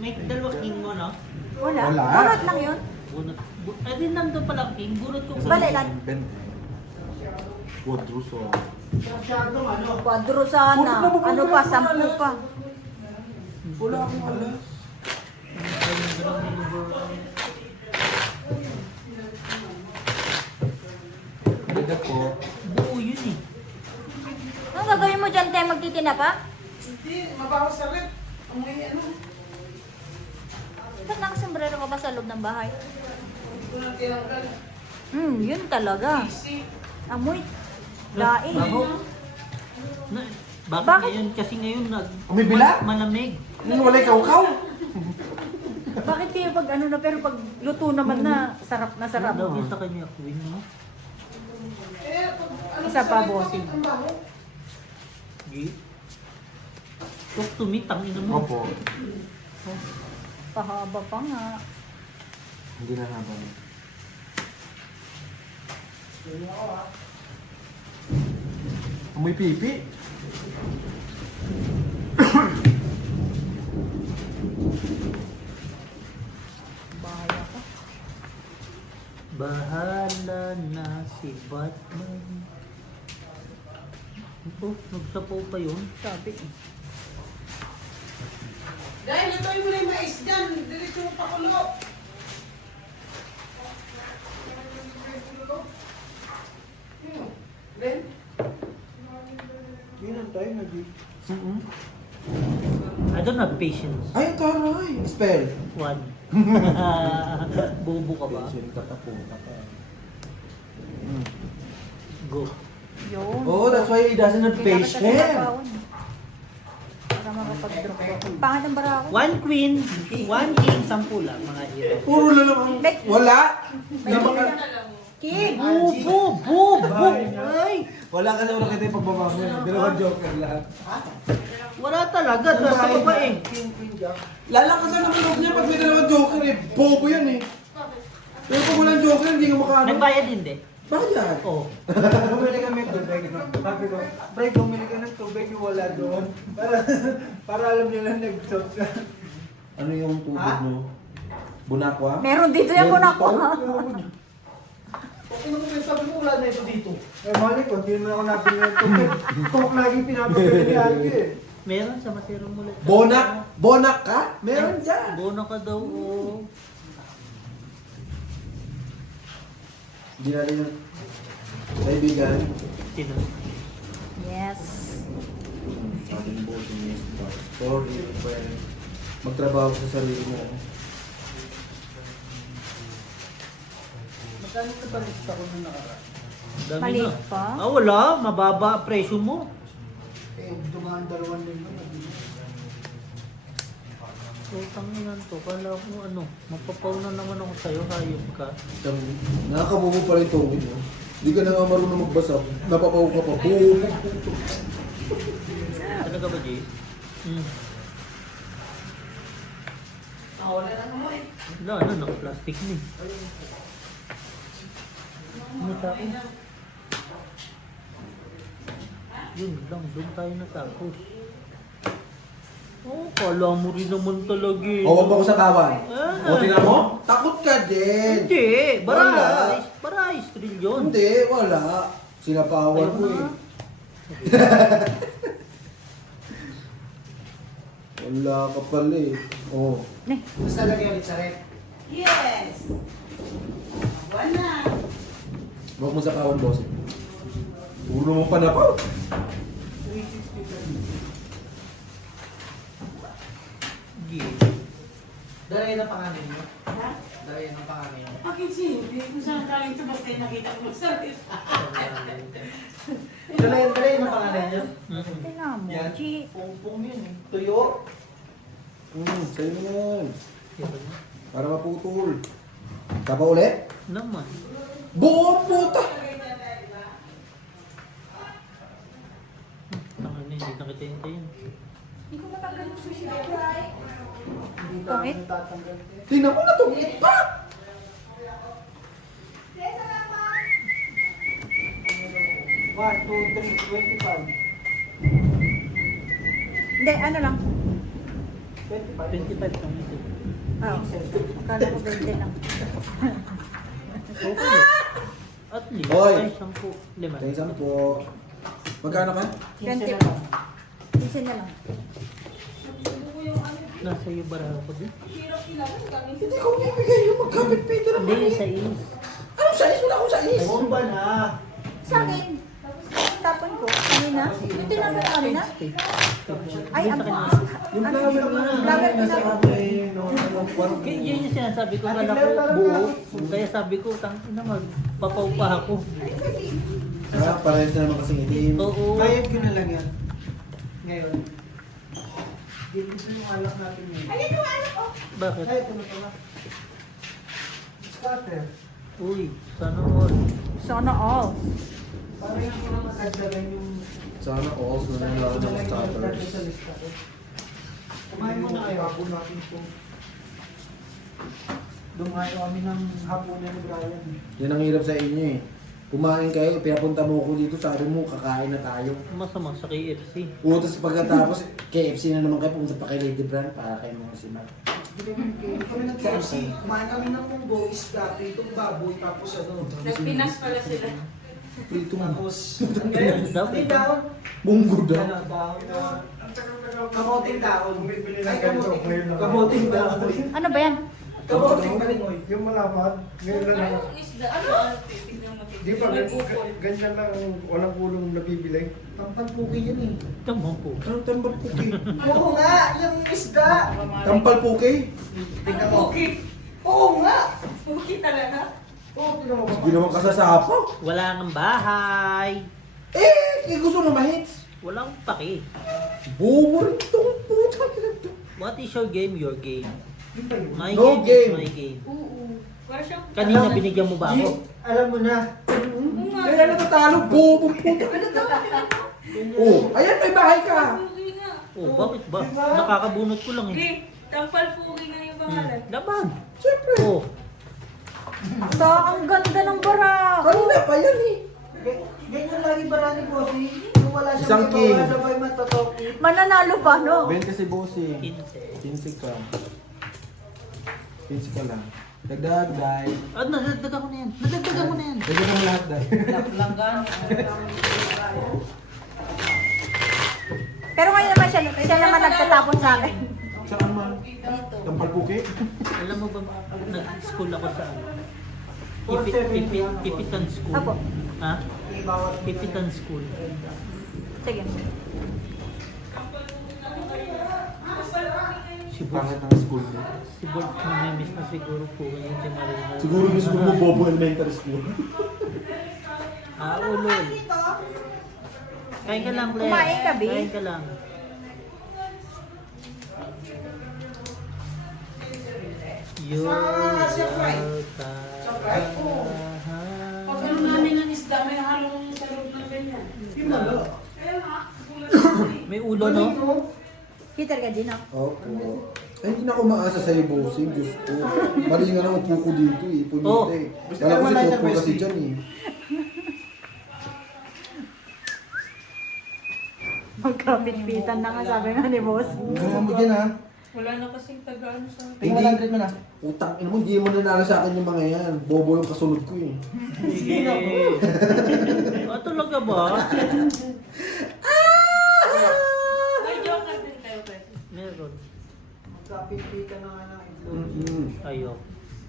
May dalawa king mo, no? Wala. Wala. Bunot lang yun. Bunot. Ay, din nandun pala king. Bunot ko. Bale lang. 20. Wadruso. Kwadro sana. Ano pa, 10 pa. Wala akong alas. Ganda ko. Buo yun eh. Anong gagawin mo dyan, tayo magtitina pa? Hindi, mabawas sa rin. Amoy ano. Ba't nakasombrero ka ba sa loob ng bahay? Hindi ko lang tinanggal. Yun talaga. Easy. Amoy. Daing. Bago. Na, bakit, Bakit? ngayon? Kasi ngayon May bila? malamig. Ano wala ikaw-kaw? Bakit kaya pag ano na, pero pag luto naman na, sarap na sarap. Ano daw yun sa kanya, Queen, no? Eh, pag ano Isa sa pa, rin, bossing. bakit ang baho? Gi? Talk to me, tangin mo. Opo. Pahaba pa nga. Hindi na habang. Amoy pipi. Bahala ka. Bahala na si Batman. Oh, nagsapaw pa yun. Sabi eh. Dahil lutuin mo na yung mais dyan. Diretso mo pakulo. Ben? Ilan tayo nag I don't have patience. Ay, taray. Spell. One. Bobo ka ba? Pension ka pa po. Go. Yun. Oh, that's why he doesn't have Kailangan kasi patience. nakakaon. Para makapag-drop ako. Pangit ang bara ako. 1 queen, 1 king, 10 lang mga hero. Puro na lang ang... Like- Wala! May King! Bobo! Ay! Wala kasi ulo kita yung pagbaba mo. Dalawang joker lahat. Wala talaga. Nasa baba eh. Lalakas na naman loob niya pag may dalawang joker eh. Bobo yan eh. Pero pag walang joker, hindi ka makaano. Nagbayad hindi. Bakit? Oo. Bumili kami ng tubig. Sabi ko, Bray, bumili ka ng tubig yung wala doon. Para alam nila nag-shot ka. Ano yung tubig mo? Bunakwa? Meron dito yung muna ko. Okay naman sabi mo, wala na ito dito. Eh, mali ko, hindi naman ako nabili ng tubig. Coke lagi pinapabili ni Ate eh. Meron sa Masirong Mulat. Bonak? Bonak ka? Meron dyan. Bonak ka daw. Oo. Hindi natin yung kaibigan. Sino? Yes. Sa ating boss yung sorry, friend. Magtrabaho sa sarili mo. Magkano ka pa rin ako nung nakaraan? Dami Maliit na. pa? Ah, wala. Mababa ang presyo mo. Eh, dumaan 2,000 na. Utang yan to. Kala ko ano, mapapaw na naman ako sa'yo. Hayop ka. Nakakabubo pa rin tungin mo. Hindi ka na nga marunong magbasa. Napapaw ka pa. Boom! Talaga ba, Jay? Wala, ano, naka-plastic na eh. Ano tao? Yun lang, doon tayo natapos. Oh, kala mo rin naman talaga eh. O, wag mo ko sa tawan. Ah. O, tingnan mo? Takot ka din. Hindi, Wala. barais drill yun. Hindi, wala. Sinapawan ko eh. Wala ka pala eh. Oh. Basta lagay ulit sa rep. Yes! Wala. Huwag mo sa kawan, boss. Puro mo pa na pa. 350 ka rin. Dalayan ang pangalan niyo? Ha? Dalayan ang pangalan niyo? Bakit hindi? Kung saan galing ito, basta nakita ko sa Dalayan ang pangalan niyo? Tingnan mo. Yan. G. Pungpung yun eh. Tuyo. Sa'yo na yan. Para maputol. Tapa ulit? Naman. Buo puta! Tangan na, hindi nakita yun tayo. Hindi ko matanggal yung sushi dito. Hindi Pangit. tatanggal. Tingnan mo na to. Pa! 1, 2, 3, 25. Hindi, ano lang. 25. 25 lang ito. Oh. Akala ko 20 lang. Okay lang. At least, Hoy! ay 10. Lima. Tingin saan po. Magkano ka? 20 na pa. lang. 15 na lang. Nasa iyo baraha ko din. Hindi ko bibigay yung magkapit-pito na Hindi, sa iyo. Anong sais? Wala akong sais. Ayun ba na? Sa akin. Tapon ko. Kanina. Yung tinapon ko kanina. Ay, ang Yung flower na. Flower na. Kaya yun yung sinasabi ko, kala ko buo. Kaya sabi ko, tangin na magpapaw pa ako. Ah, parehas na naman kasing itim. Oo. Bayad ko na lang yan. Ngayon. Dito yung alak natin ngayon. Bakit? Ay, ito na pala. Scatter. Uy, sana all. Sana all. Para yung pinakadagdagan yung... Sana all na nangyari ng starters. sa lista ko. Kumain mo na kayo. Hapon natin ito. Dumayo kami ng hapunan ni Brian. Yan ang hirap sa inyo eh. Kumain kayo, pinapunta mo ko dito, sabi mo, kakain na tayo. Masama sa KFC. Tapos pagkatapos, KFC na naman kayo, pumunta pa kay Lady Brand para kayo mga sinag. Kami ng KFC. Kumain kami ng munggo, isda, itong baboy, tapos ano. Nagpinas pala sila. Prito mo. Tapos, Daw, ano yung dahon? Munggo daw. Ano, dahon na... Kamoting dahon. Ay, kamoting dahon. Ano ba yan? Kaboting pa rin, yung malaman, ngayon lang naman. Anong isda? Ano? Titignan mo. Di ba, May bukol. ganyan lang, walang ulong nabibili. Tampal puki yan eh. Tama po. Anong tambal puki? Oo nga, yung isda. Tampal puki? Tingnan mo. Puki. Oo nga. Puki talaga. Oo, tingnan mo. Hindi naman kasasapa. Wala ng bahay. Gusto mo mahits? Walang paki. Bobo rin itong puta. What is your game? Your game. My No game is game. my game. Oo. Para siyang... Kanina binigyan mo ba ako? Alam mo na. Kaya natatalo, bobo puta. Oh, ayan, may bahay ka. Puki nga. Oh, bakit ba? Nakakabunot ko lang eh. Di, tampal puki nga yung pangalan. Laban. Siyempre. Oh, Ang ganda ng barako. Kanina pa yan eh. Ganyan lagi ba ni Bossy? Kung wala Isang siyang king. wala sabay matatoki. Mananalo pa, no? 20 si Bossing. 15. 15 ka. 15 ka lang. Dagdag, dahil. Ah, nadagdagan ko na yan. Nadagdagan ko na yan. Dagdag mo lahat, dahil. Pero ngayon naman siya naman nagtatapon sa akin. Saan man? Tampal puki? Alam mo ba, nag-school ako sa ano? Ipitan School. Apo. Ha? Ipitan School. Sige. Si Bob, Pangit ang school mo. si Bob, namimiss na siguro po ngayon si Marina. Siguro yung school mo, Bobo Elementary School. Ah, ulol. Kain ka lang, Claire. Kumain ka, Bi. Kain ka lang. You're welcome. Pag ano namin ng isda, may halong sa loob ng ganyan. Himala. May ulo, no? Peter ka din, no? Opo. Ay, hindi na ako maasa sa'yo, Bossing. Diyos ko. Mali nga na upo ko dito eh. Oh. Punite. Gusto Kala ko naman si lighter, Toto kasi Bestie. dyan eh. Magkapit-pitan na nga sabi nga ni boss. Ganyan mo dyan ha. Wala na kasing tagaan sa... Tingin 100 mo na. Utang ina mo, hindi mo nanalo sa akin yung mga yan. Bobo yung kasunod ko eh. Sige. Ah, talaga ba? May joker din kayo, Pwede. Meron. Magkapit-pitan na nga ng Ayok.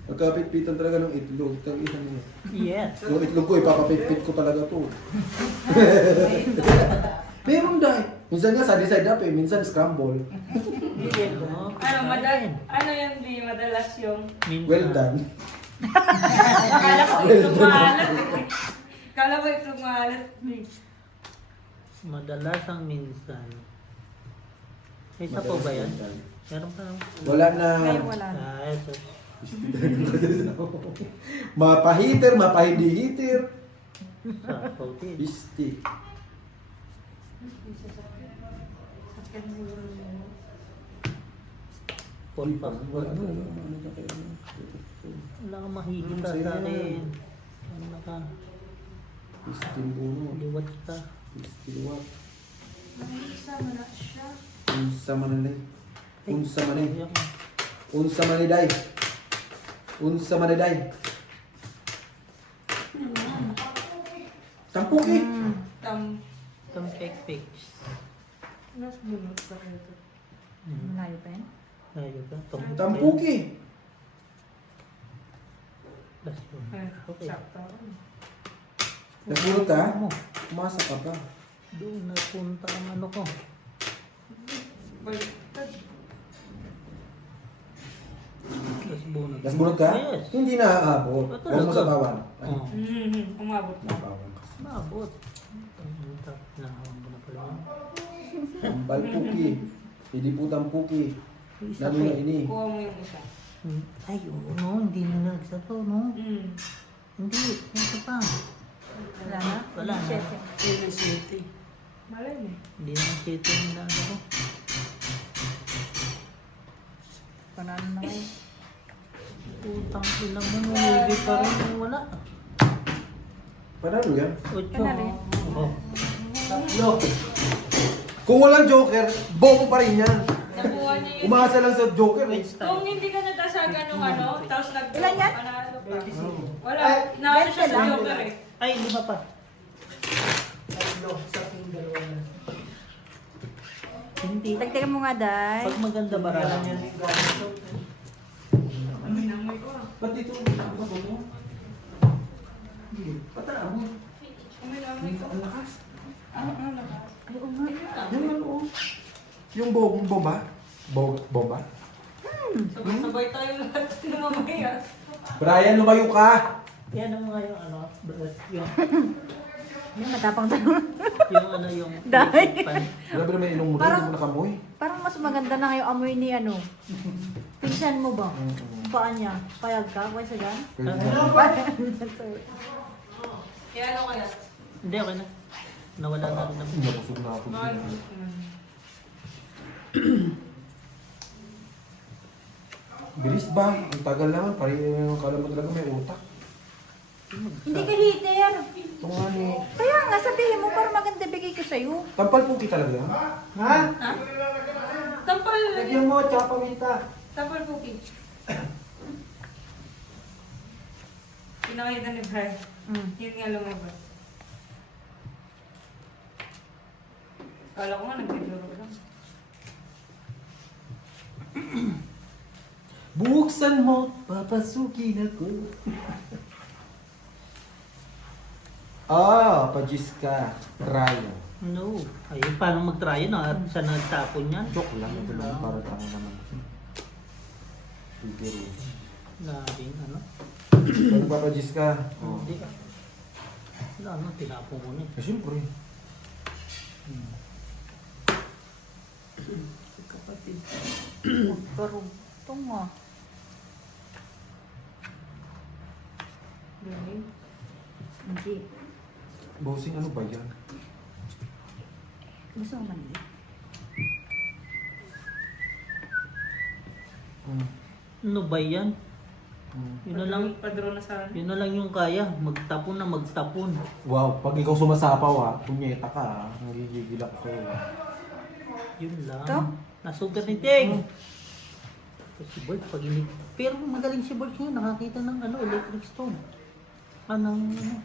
Nagkapit-pitan talaga ng itlog. Tag-ina mo. Yes. Yung itlog ko, ipapapit-pit ko talaga to. Meron dahil. Minsan nga side up eh, minsan scramble. Ano yan, Di? Madalas yung... Minsan. Well done. Kala ko itlog maalat eh. Kala ko itlog maalat, Di. Madalas ang minsan. May isa po ba yan? Meron pa no? Wala na. Ngayon wala na. Ah, ito. Mapahiter, mapahindi-hiter. Sa pautin. Bisti. Paul pa. Wala kang mahigita sa akin. Ano ka? Bisti uno. Liwat ka. Bisti luwat. Sama na siya. Unsa mananay. Unsa manay. Ayok na. Unsa maniday. Unsa maniday. Tampuki. Tampek-pek. Nas bunot pa ito. Malayo pa yan. Ayok ka. Tampuki. Last one. Okay. Sakto. Nagpunod ka? Mo. Umasa ka pa. Doon napunta ang ano ko. Baliktad. Last bonus. Nasbunod ka? Yes. Hindi na aabot. Ito Huwag mo na. sa bawan. Ay, Oh. Umabot na. bawan kasi. Maabot. Ang tap. Nakawang ko na pala yun. Tambal puki. Hindi po tampuki. Isa Lalo pa na eh. ini. Kuha mo yung isa. Ay, oo, no. Hindi na nagsato, no? Hindi. Ito pa. Wala na? Wala na. Siyete. Malay mo. Hindi na nagsato yung nasa ko. Panalo na kayo. Utang ina mo. Hindi pa rin. Wala. Panalo yan. Ocho. Panalo yan. Oh. Tatlo. Kung walang joker, bobo pa rin yan. Nakuha niya yun. Umasa lang sa joker eh. Next Kung time. hindi ka natasagan ng ano, tapos Ilan yan? panalo pa. Wala. Ay, Naano siya sa bente lang. joker eh. Ay, lima pa. Tatlo, sa king dalawa na. Hindi. Tagtagan mo nga, Day. Pag maganda barahan yan. Ba't dito? Ano ba ito? Patara mo. Ang lakas. Ay, oo nga. Yung ano? Yung bomba? Bomba? Sabay-sabay tayo lahat na mamaya. Brian, lumayo ka! Yan ang mga yung ano, yung, Yung matapang tanong. yung ano, yung Dahil. pan. Grabe naman inong mo rin, Parang- hindi mo nakamoy. Parang mas maganda na yung amoy ni ano. Pinsan mo ba? Paan niya? Payag ka? Kaysa dyan? Sorry. Kaya ano kaya? Hindi, okay na. Nawala na rin naman. Nabusog na ako. Mahal. Bilis ba? Ang tagal naman. Kala mo talaga may utak. Hindi ka heater. Ito nga ni... Kaya nga, sabihin mo para maganda bigay ko sa'yo. Tampal po kita talaga. Ha? Tampal. Lagyan mo, tsaka paminta. Tampal cookie. Pinakita ni Brian. Yun nga lumabas. Kala ko nga nagbibiro lang. Buksan mo, papasukin ako. Pajis ka. Try. No. Ayun, paano mag-try yun? Ah? Saan nagtapon yan? Joke lang. Ito lang para tanga naman. Siguro. Labing ano? Pag papajis ka. Oh. Hindi. Wala ano, tinapon mo na eh. Siyempre. Kapatid. Karugtong ah. Galing. Hindi. Bossing, ano ba yan? Gusto mo mandi? Ano ba yan? Yun na lang. Padro na sana. Yun na lang yung kaya. Magtapon na magtapon. Wow, pag ikaw sumasapaw punyeta ka nagigigil ako sa'yo. Yun lang. Ito? Nasugat ni Ting. Si Bert, pag ini... Pero magaling si Bert ngayon. Nakakita ng ano, electric stone. Anong ano?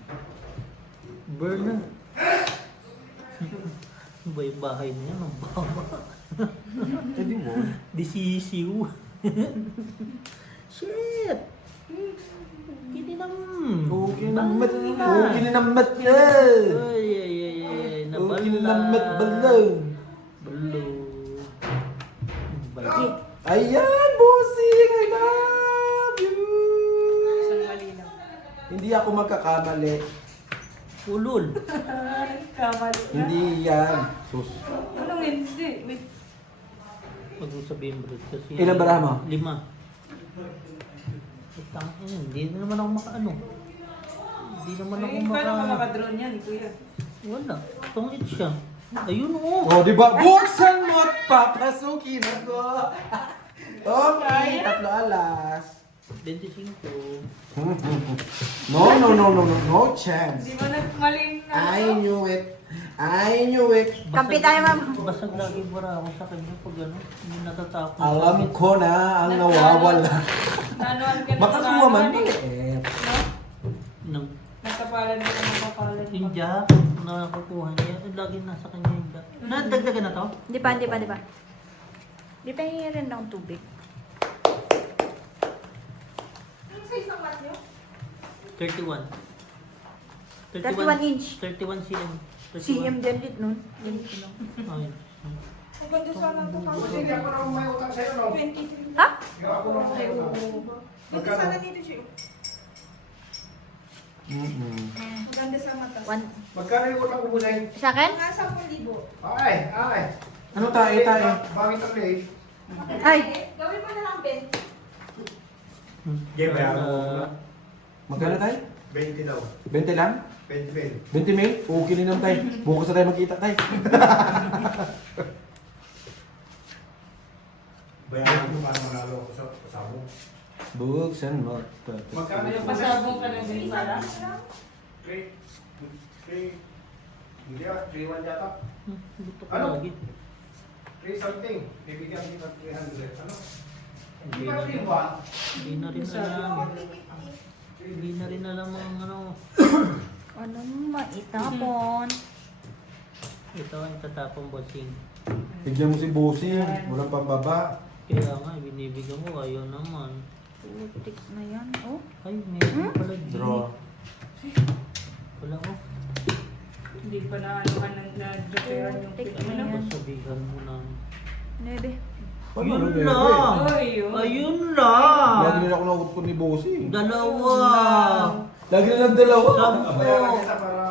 Burner. Ano ba yung bahay niya? Ang baba. Eh di mo. Disisiw. Shit! Kininam. Okay naman. Ah. Okay naman na. Ay, ay, ay, ay. Okay naman Nabala. balaw. Balo. Balo. Ayan, bossing! I love you! Isang mali lang. Hindi ako magkakamali. Ulol. Kamali. Hindi yan. Sus. Anong hindi? Wait. Huwag mo sabihin, bro. Kasi Ilan baraha mo? 5. Hindi na naman ako makaano. Hindi naman ako Paano ka maka... makadrone yan, kuya? Wala. Tungit siya. Ayun oh. Oh, di ba? Buksan mo at papasukin ako. Okay, 3 alas. 25. No chance. Di ba nagmaling na? I knew it. I knew it. Kampi tayo, ma'am. Basag lagi bara ako sa kanya pag ano. Hindi natatapos. Alam ko na ang nawawala. Nanuan ka na Makakuha man nanuan eh. eh. Nang Nakapalan ka na makapalan. yung jack na nakukuha niya. Lagi nasa kanya yung jack. Nadagdagan na to? Di pa. Di pa hihingi rin ng tubig. Anong size ng mat nyo? 31. 31 inch. 31 cm. 31. CM din dit nun. Ganito lang. Ayun. Ang ganda sana ito. Hindi ako na may utang sa'yo, no? 23. Ha? Ako na may utang. Ganda sana dito siya. Maganda sa mata. One. Magkano yung utang ko mo sa'yo? Sa akin? Mga 10,000. Ay. Ano tayo? Bakit ang late? Ay. Gawin mo na lang, Ben. Game, bayaran mo muna. Magkano tayo? 20 daw. 20 lang? 20 mil. 20 mil? Okay na naman tayo. Bukas na tayo magkita tayo. Bayaran mo para manalo ako sa kasama. Buksan mo. Magkano yung Pasabong ka na din para. 3? Hindi ah, 3-1 yata. Gusto ko Ano? lagi. 3 something. Bibigyan kita ng 300. Ano? Hindi Hindi ba na, 3-1? hindi na rin alam. Hindi na rin alam ang ano. Anong maitapon? Ito ang tatapong bossing. Bigyan mo si bossing. Walang pambaba. Kaya nga, binibigyan ko. Ayaw naman. Putik na yan. Oh. Ay, meron pala. Draw. Wala ko. Hindi pa na ano ka nang na-draperan yung Take pito mo na. na yan. Sabihan mo na. 9. Paano Yun bebe? lang. Oy, yun. Ayun Lagi lang. nila ako nakukot ko ni Bossy. Dalawa. Lagi nilang dalawa.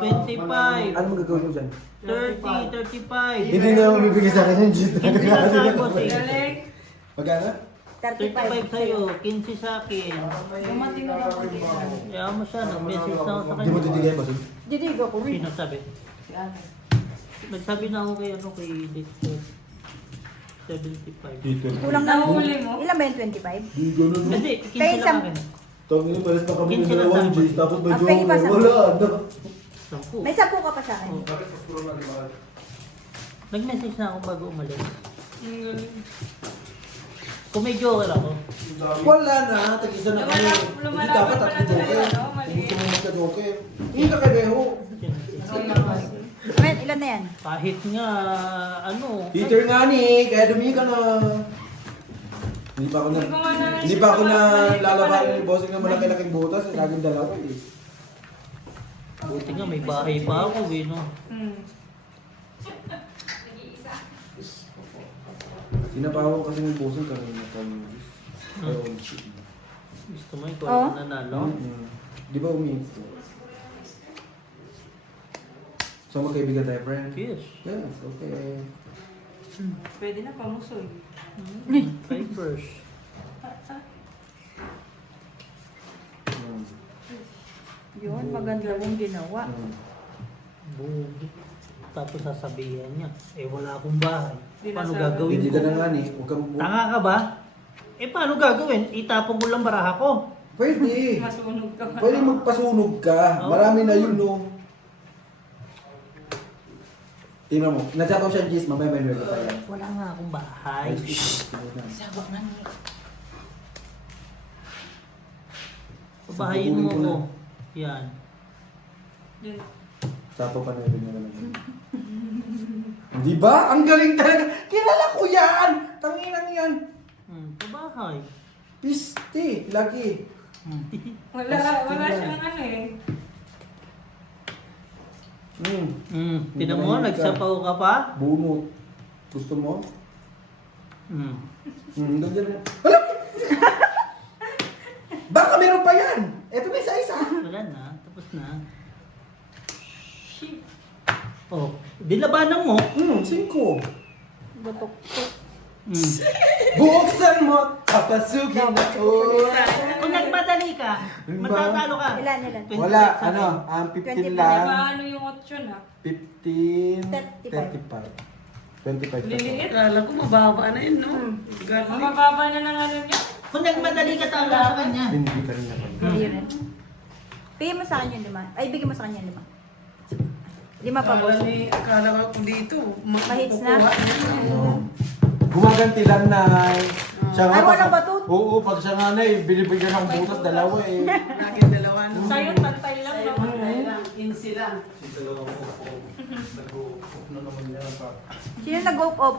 10. 25. Ano magagawin mo dyan? 30. 35. Hindi na mabibigay sa akin yung G. 15 lang sa akin, bossing. Galing. Magkano? 35 sa'yo. 15 sa akin. Dumating na lang ulit. Kaya mo siya. Nag-message na ako sa Hindi mo kanya. titigyan, Bossy? Didigo ko rin. Sino sabi? Si ate. Nagsabi na ako kay Dexter. 75. Kulang na. Nahuli mo? Ilan ba yung 25? Hindi ganun. Hindi, Kaya 15 isang- lang akin. Tawag nyo, pares pa kami ng 15 lang dalawang sa G. akin. Tapos may Okay, joke. basta. Wala, ano? 10. May 10 ka pa sa akin. Nag-message na ako bago umalis. Ang galing. Kung may joker ako. Wala na, tag-isa na kami. Hindi Lumalaban dapat pa tatlo na tayo, joker. no? Kung Mali. gusto mo magka-joker. Hindi ka kay Beho. Men, ilan na yan? Kahit nga, ano. Peter nga ni, kaya dumi ka na. Hindi pa ako na, Hindi ko nga na- hindi pa ako na Mali ka lalabanan pala. ni Bossing ng malaki-laking butas. Laging dalawa eh. Buti nga, may bahay pa ako eh, no? Hmm. Sinapawan kasi ng Bossing kanina kami. Pero, Gusto mo, ikaw Oo. ang nanalo? Di ba umiyak? So magkaibigan tayo, friend? Yes. Yes, okay. Pwede na pamusoy. Papers. Hmm. Yun, maganda mong ginawa. Hmm. Bugi. Tapos sasabihin niya, eh wala akong bahay. Di Paano nasabi. gagawin Hindi ko? ka na nga ni. Huwag kang... Tanga ka ba? Eh paano gagawin? Itapon ko lang baraha ko. Pwede. Masunog ka. Pwede magpasunog ka. Marami na yun, no? Tingnan mo. Nagsataw siya, Jis. Mamaya may meron pa yan. Wala nga akong bahay. Sabak na ni. Pabahayin mo ko. Yan. Yun. Sapo pa na yun naman. Di ba? Ang galing talaga. Kilala ko yan! Tanginang yan. Pabahay. Piste. Lagi. Wala siyang ano eh. Tinan mo, nagsapaw ka pa? Bunot. Gusto mo? Hmm. Ganyan na. Hala! Baka meron pa yan! Eto na isa-isa. Wala na. Tapos na. Oh, dilabanan mo. 5. Butok. Buksan mo, papasukin ako. Kung nagmadali ka, matatalo ka. Ilan? 25 Wala, sa ano, akin. ang 15 25. lang. Paano yung option ah? 15, 35. 25. Liliit. Kala ko mababa na yun, no? Galing. Mababa na ng ano niya. Kung nagmadali ka, talo sa kanya. Hindi ka rin naman. Hindi rin. Bigyan mo sa akin yung 5. Ay, bigyan mo sa kanya yung 5. 5 pa, boss. Akala ko dito. Mahits na? Gumaganti lang na. Siya Ay, nga, walang batot. Oo, pag siya nga na binibigyan ng butas, dalawa eh. Lagi dalawa, no? Sa'yo, tantay lang Sa'yo, no? pantay lang. 15 lang. Sino nag-off?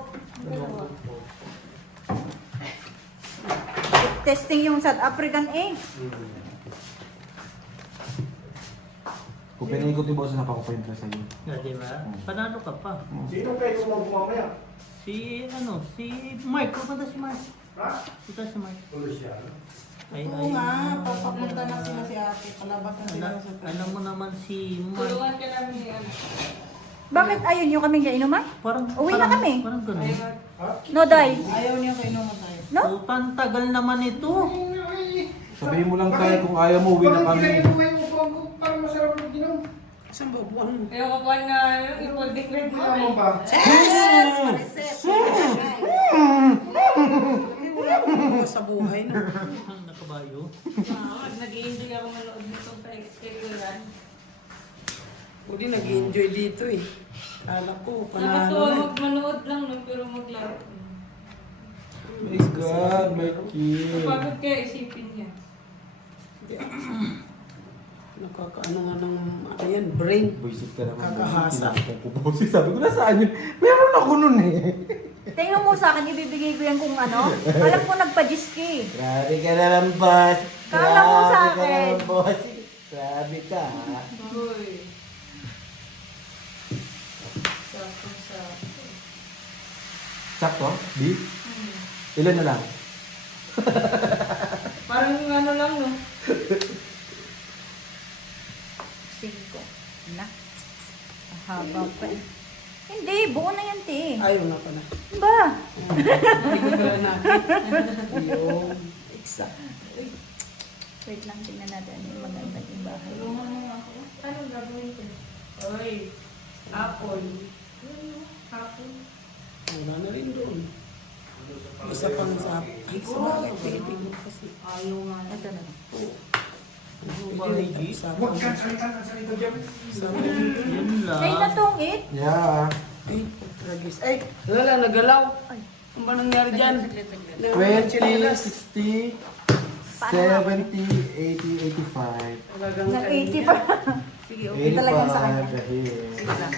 Testing yung South African egg. Kung pinaikot yung boss, napakupayin ka sa'yo. Di ba? Panalo ka pa. Sino kayo kumamaya? Si Mark. Pupunta si Mark. Ha? Ito si Mark. Tuloy siya. Ay, Oo nga, papapunta na sila si ate. Palabas na sila sa Alam mo naman si Mark. Tulungan ka namin yan. Bakit ayun yung kaming kainuman? Parang, Uwi na kami. Parang ganun. Ayun. No, Day. Ayaw niya kayo naman tayo. No? Putang tagal naman ito. Sabihin mo lang tayo kung ayaw mo, uwi na kami. Bakit mo yung upuan ko? Parang masarap yung ginom. Saan ba buwan mo? Ayaw ko pa na i-full declare mo Ano eh. ba? Yes! Mariset! Wala akong sa buhay, no? Ang nakabayo. Nag-i-enjoy ako manood nito pa experience. Hindi nag-enjoy dito eh. Kala ko, panalo Nakatuwa na. manood lang no, pero maglaro. My God, my kid. Kapagod kaya isipin niya. Nakakaano nga ng, ano yan, brain. Buisit ka naman. Kakahasa. Sabi ko, nasaan yun? Meron ako nun eh. Tingnan mo sa akin, ibibigay ko yan kung ano. Alam ko nagpa-gis ka eh. Grabe ka naman, boss. Kala mo sa Grabe ka akin. naman, boss. Grabe ka. Uy. Sakto. Sakto? B? Ilan na lang? Parang ano lang, no? 5. Na. Ang haba pa eh. Hindi, buo na yan, te. Ayaw na pala. Ba? Hindi ko pala nakita. Ayun. Exact. Wait lang, tingnan natin yung maganda yung bahay. Anong gagawin ko? Oy. Apple. Apple. Wala na rin doon. Isa pang sa sa bakit. Tingin kasi. Ayaw nga. Ito na lang. Huwag kang salitan ang salita dyan. Yun lang. Ay, natungit. Yeah. Ay, tragis. Ay, wala, nagalaw. Ay. Ano ba nangyari dyan? 20, 60, 70, 80, 85. Talagang Nag-80 pa. Sige, okay talagang sa kanya. 85 dahil. Sige lang.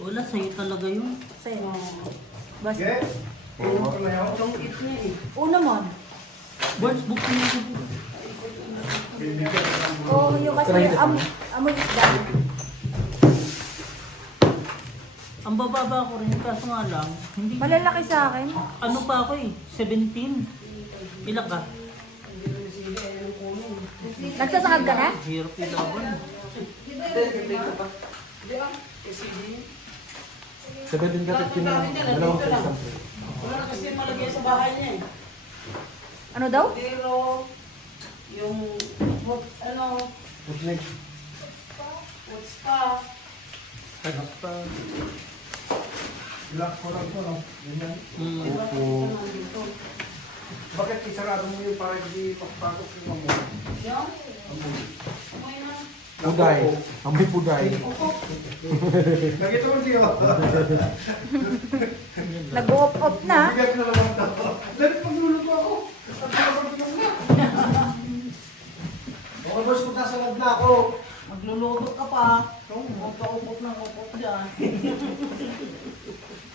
Wala, sa'yo talaga yun. Sa'yo. Basta. Oo. Itong it niya eh. Una mo. Birds, book mo yun. Oo, yung kasi Try it. amoy isda. Ang bababa ko rin, kaso nga lang, hindi. Malalaki sa akin. Ano pa ako eh, 17. Ilan ka? Nagsasakag ka na? Hirap ilawan. 17 ka 15 na. Dalawang sa isang plate. Wala na kasi malagay sa bahay niya eh. Ano daw? Pero, yung, ano, What's next? what's pa, Tapos pa. Lock ko lang po, no? Ganyan. Opo. Bakit isarado mo yun para hindi makapasok yung amoy? yan, Amoy. amoy na. Puday. Amoy puday. Nakita mo siya. Nag-off-off na. Bigat na naman ito. Dahil paglulog ko ako. At pinapagpinang na. Okay, boss, punta sa lab na ako. Magluluto ka pa. Huwag ka upot ng upot dyan.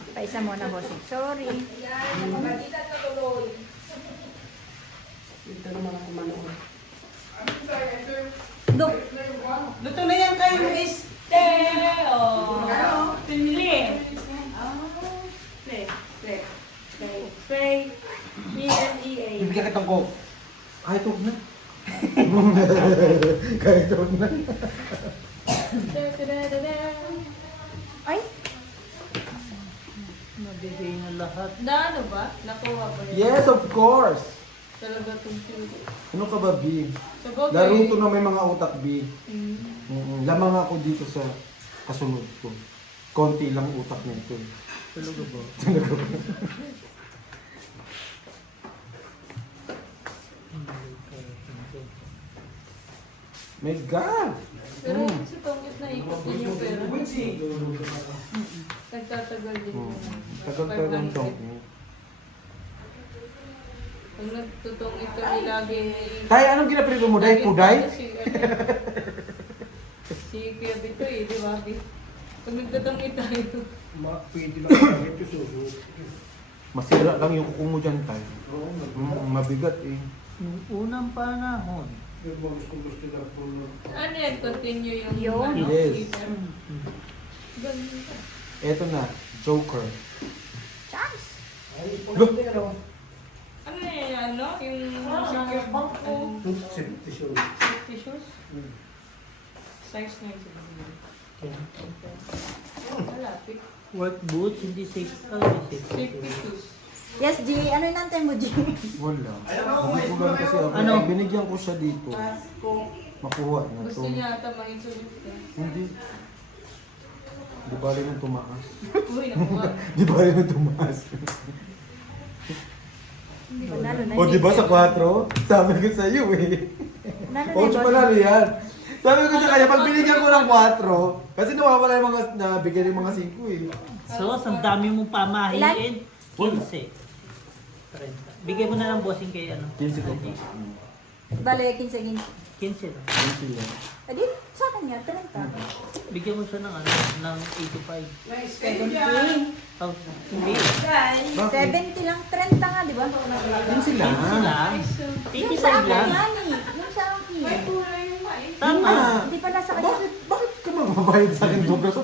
Paisa mo na, bossing. Sorry. Dito naman ako manood. Dok. Luto na yan kayo, miss. Teo. Pinili. Play, play. Spray. E-N-E-A. Bibigyan kitang coke. Kahit huwag na. Kahit huwag na. Ay, Nabigay na lahat. Na ano ba? Nakuha ba yun? Yes, of course. Talaga itong silo. Ano ka ba, B? Sa bagay. Laro to na may mga utak, B. Lamang ako dito sa kasunod ko. Konti lang utak nito. Talaga ba? My God! Pero sa pangit na ikot din yung pera. Nagtatagal din Oh, yun. tagal-tagal to. Pag nagtutong ito, lagi Tay, anong ginaprito mo? Day, puday? Si Kuya Bito eh, di ba? Pag nagtutong ito. Pwede lang ito suso. Masira lang yung kuko mo dyan, Tay. Oo, Mabigat eh. Nung unang panahon. gusto lang po. Ano yan? Continue yung Yun. ano, Yes. Twitter? Ganun ka. Eto na, Joker. chance. Ayos po Look. din, ano? Ano yan? Ano? Yung secure bank ko. Safety show. Safety shoes? Size na yun siguro. Malapit. Work boots, hindi safe. Safety shoes. Yes, G. Ano yung nantay mo, G? Wala. Nagkukulan kasi ako. Ano? Binigyan ko siya dito. Makuha na to. Gusto niya ata ma-introduce ka. Hindi. Di bali nang tumaas. Uy, nakuha. Di bali nang tumaas. Panalo na. O di ba sa 4? Sabi ko sa iyo eh. Panalo na. 8 panalo yan. Sabi ko sa kanya, pag binigyan ko ng 4, kasi nawawala yung mga, nabigyan yung mga 5 eh. So, ang dami mong pamahiin. 15. 30. Bigay mo na lang bossing kay ano. 15 ko. Bale, 15. 15 lang. 15 yan. Adi, sa akin nga, 30. Bigyan mo siya ng ano, ng 85. 70. Oh, hindi. 70 lang, 30 nga, di ba? Yan sila. Lang. Yung sa 85 akin lang. yan eh. Yung sa akin. May kulay yung mais. Tama. Hindi pa nasa kanya. Bakit ka magbabayad sa akin, Douglas?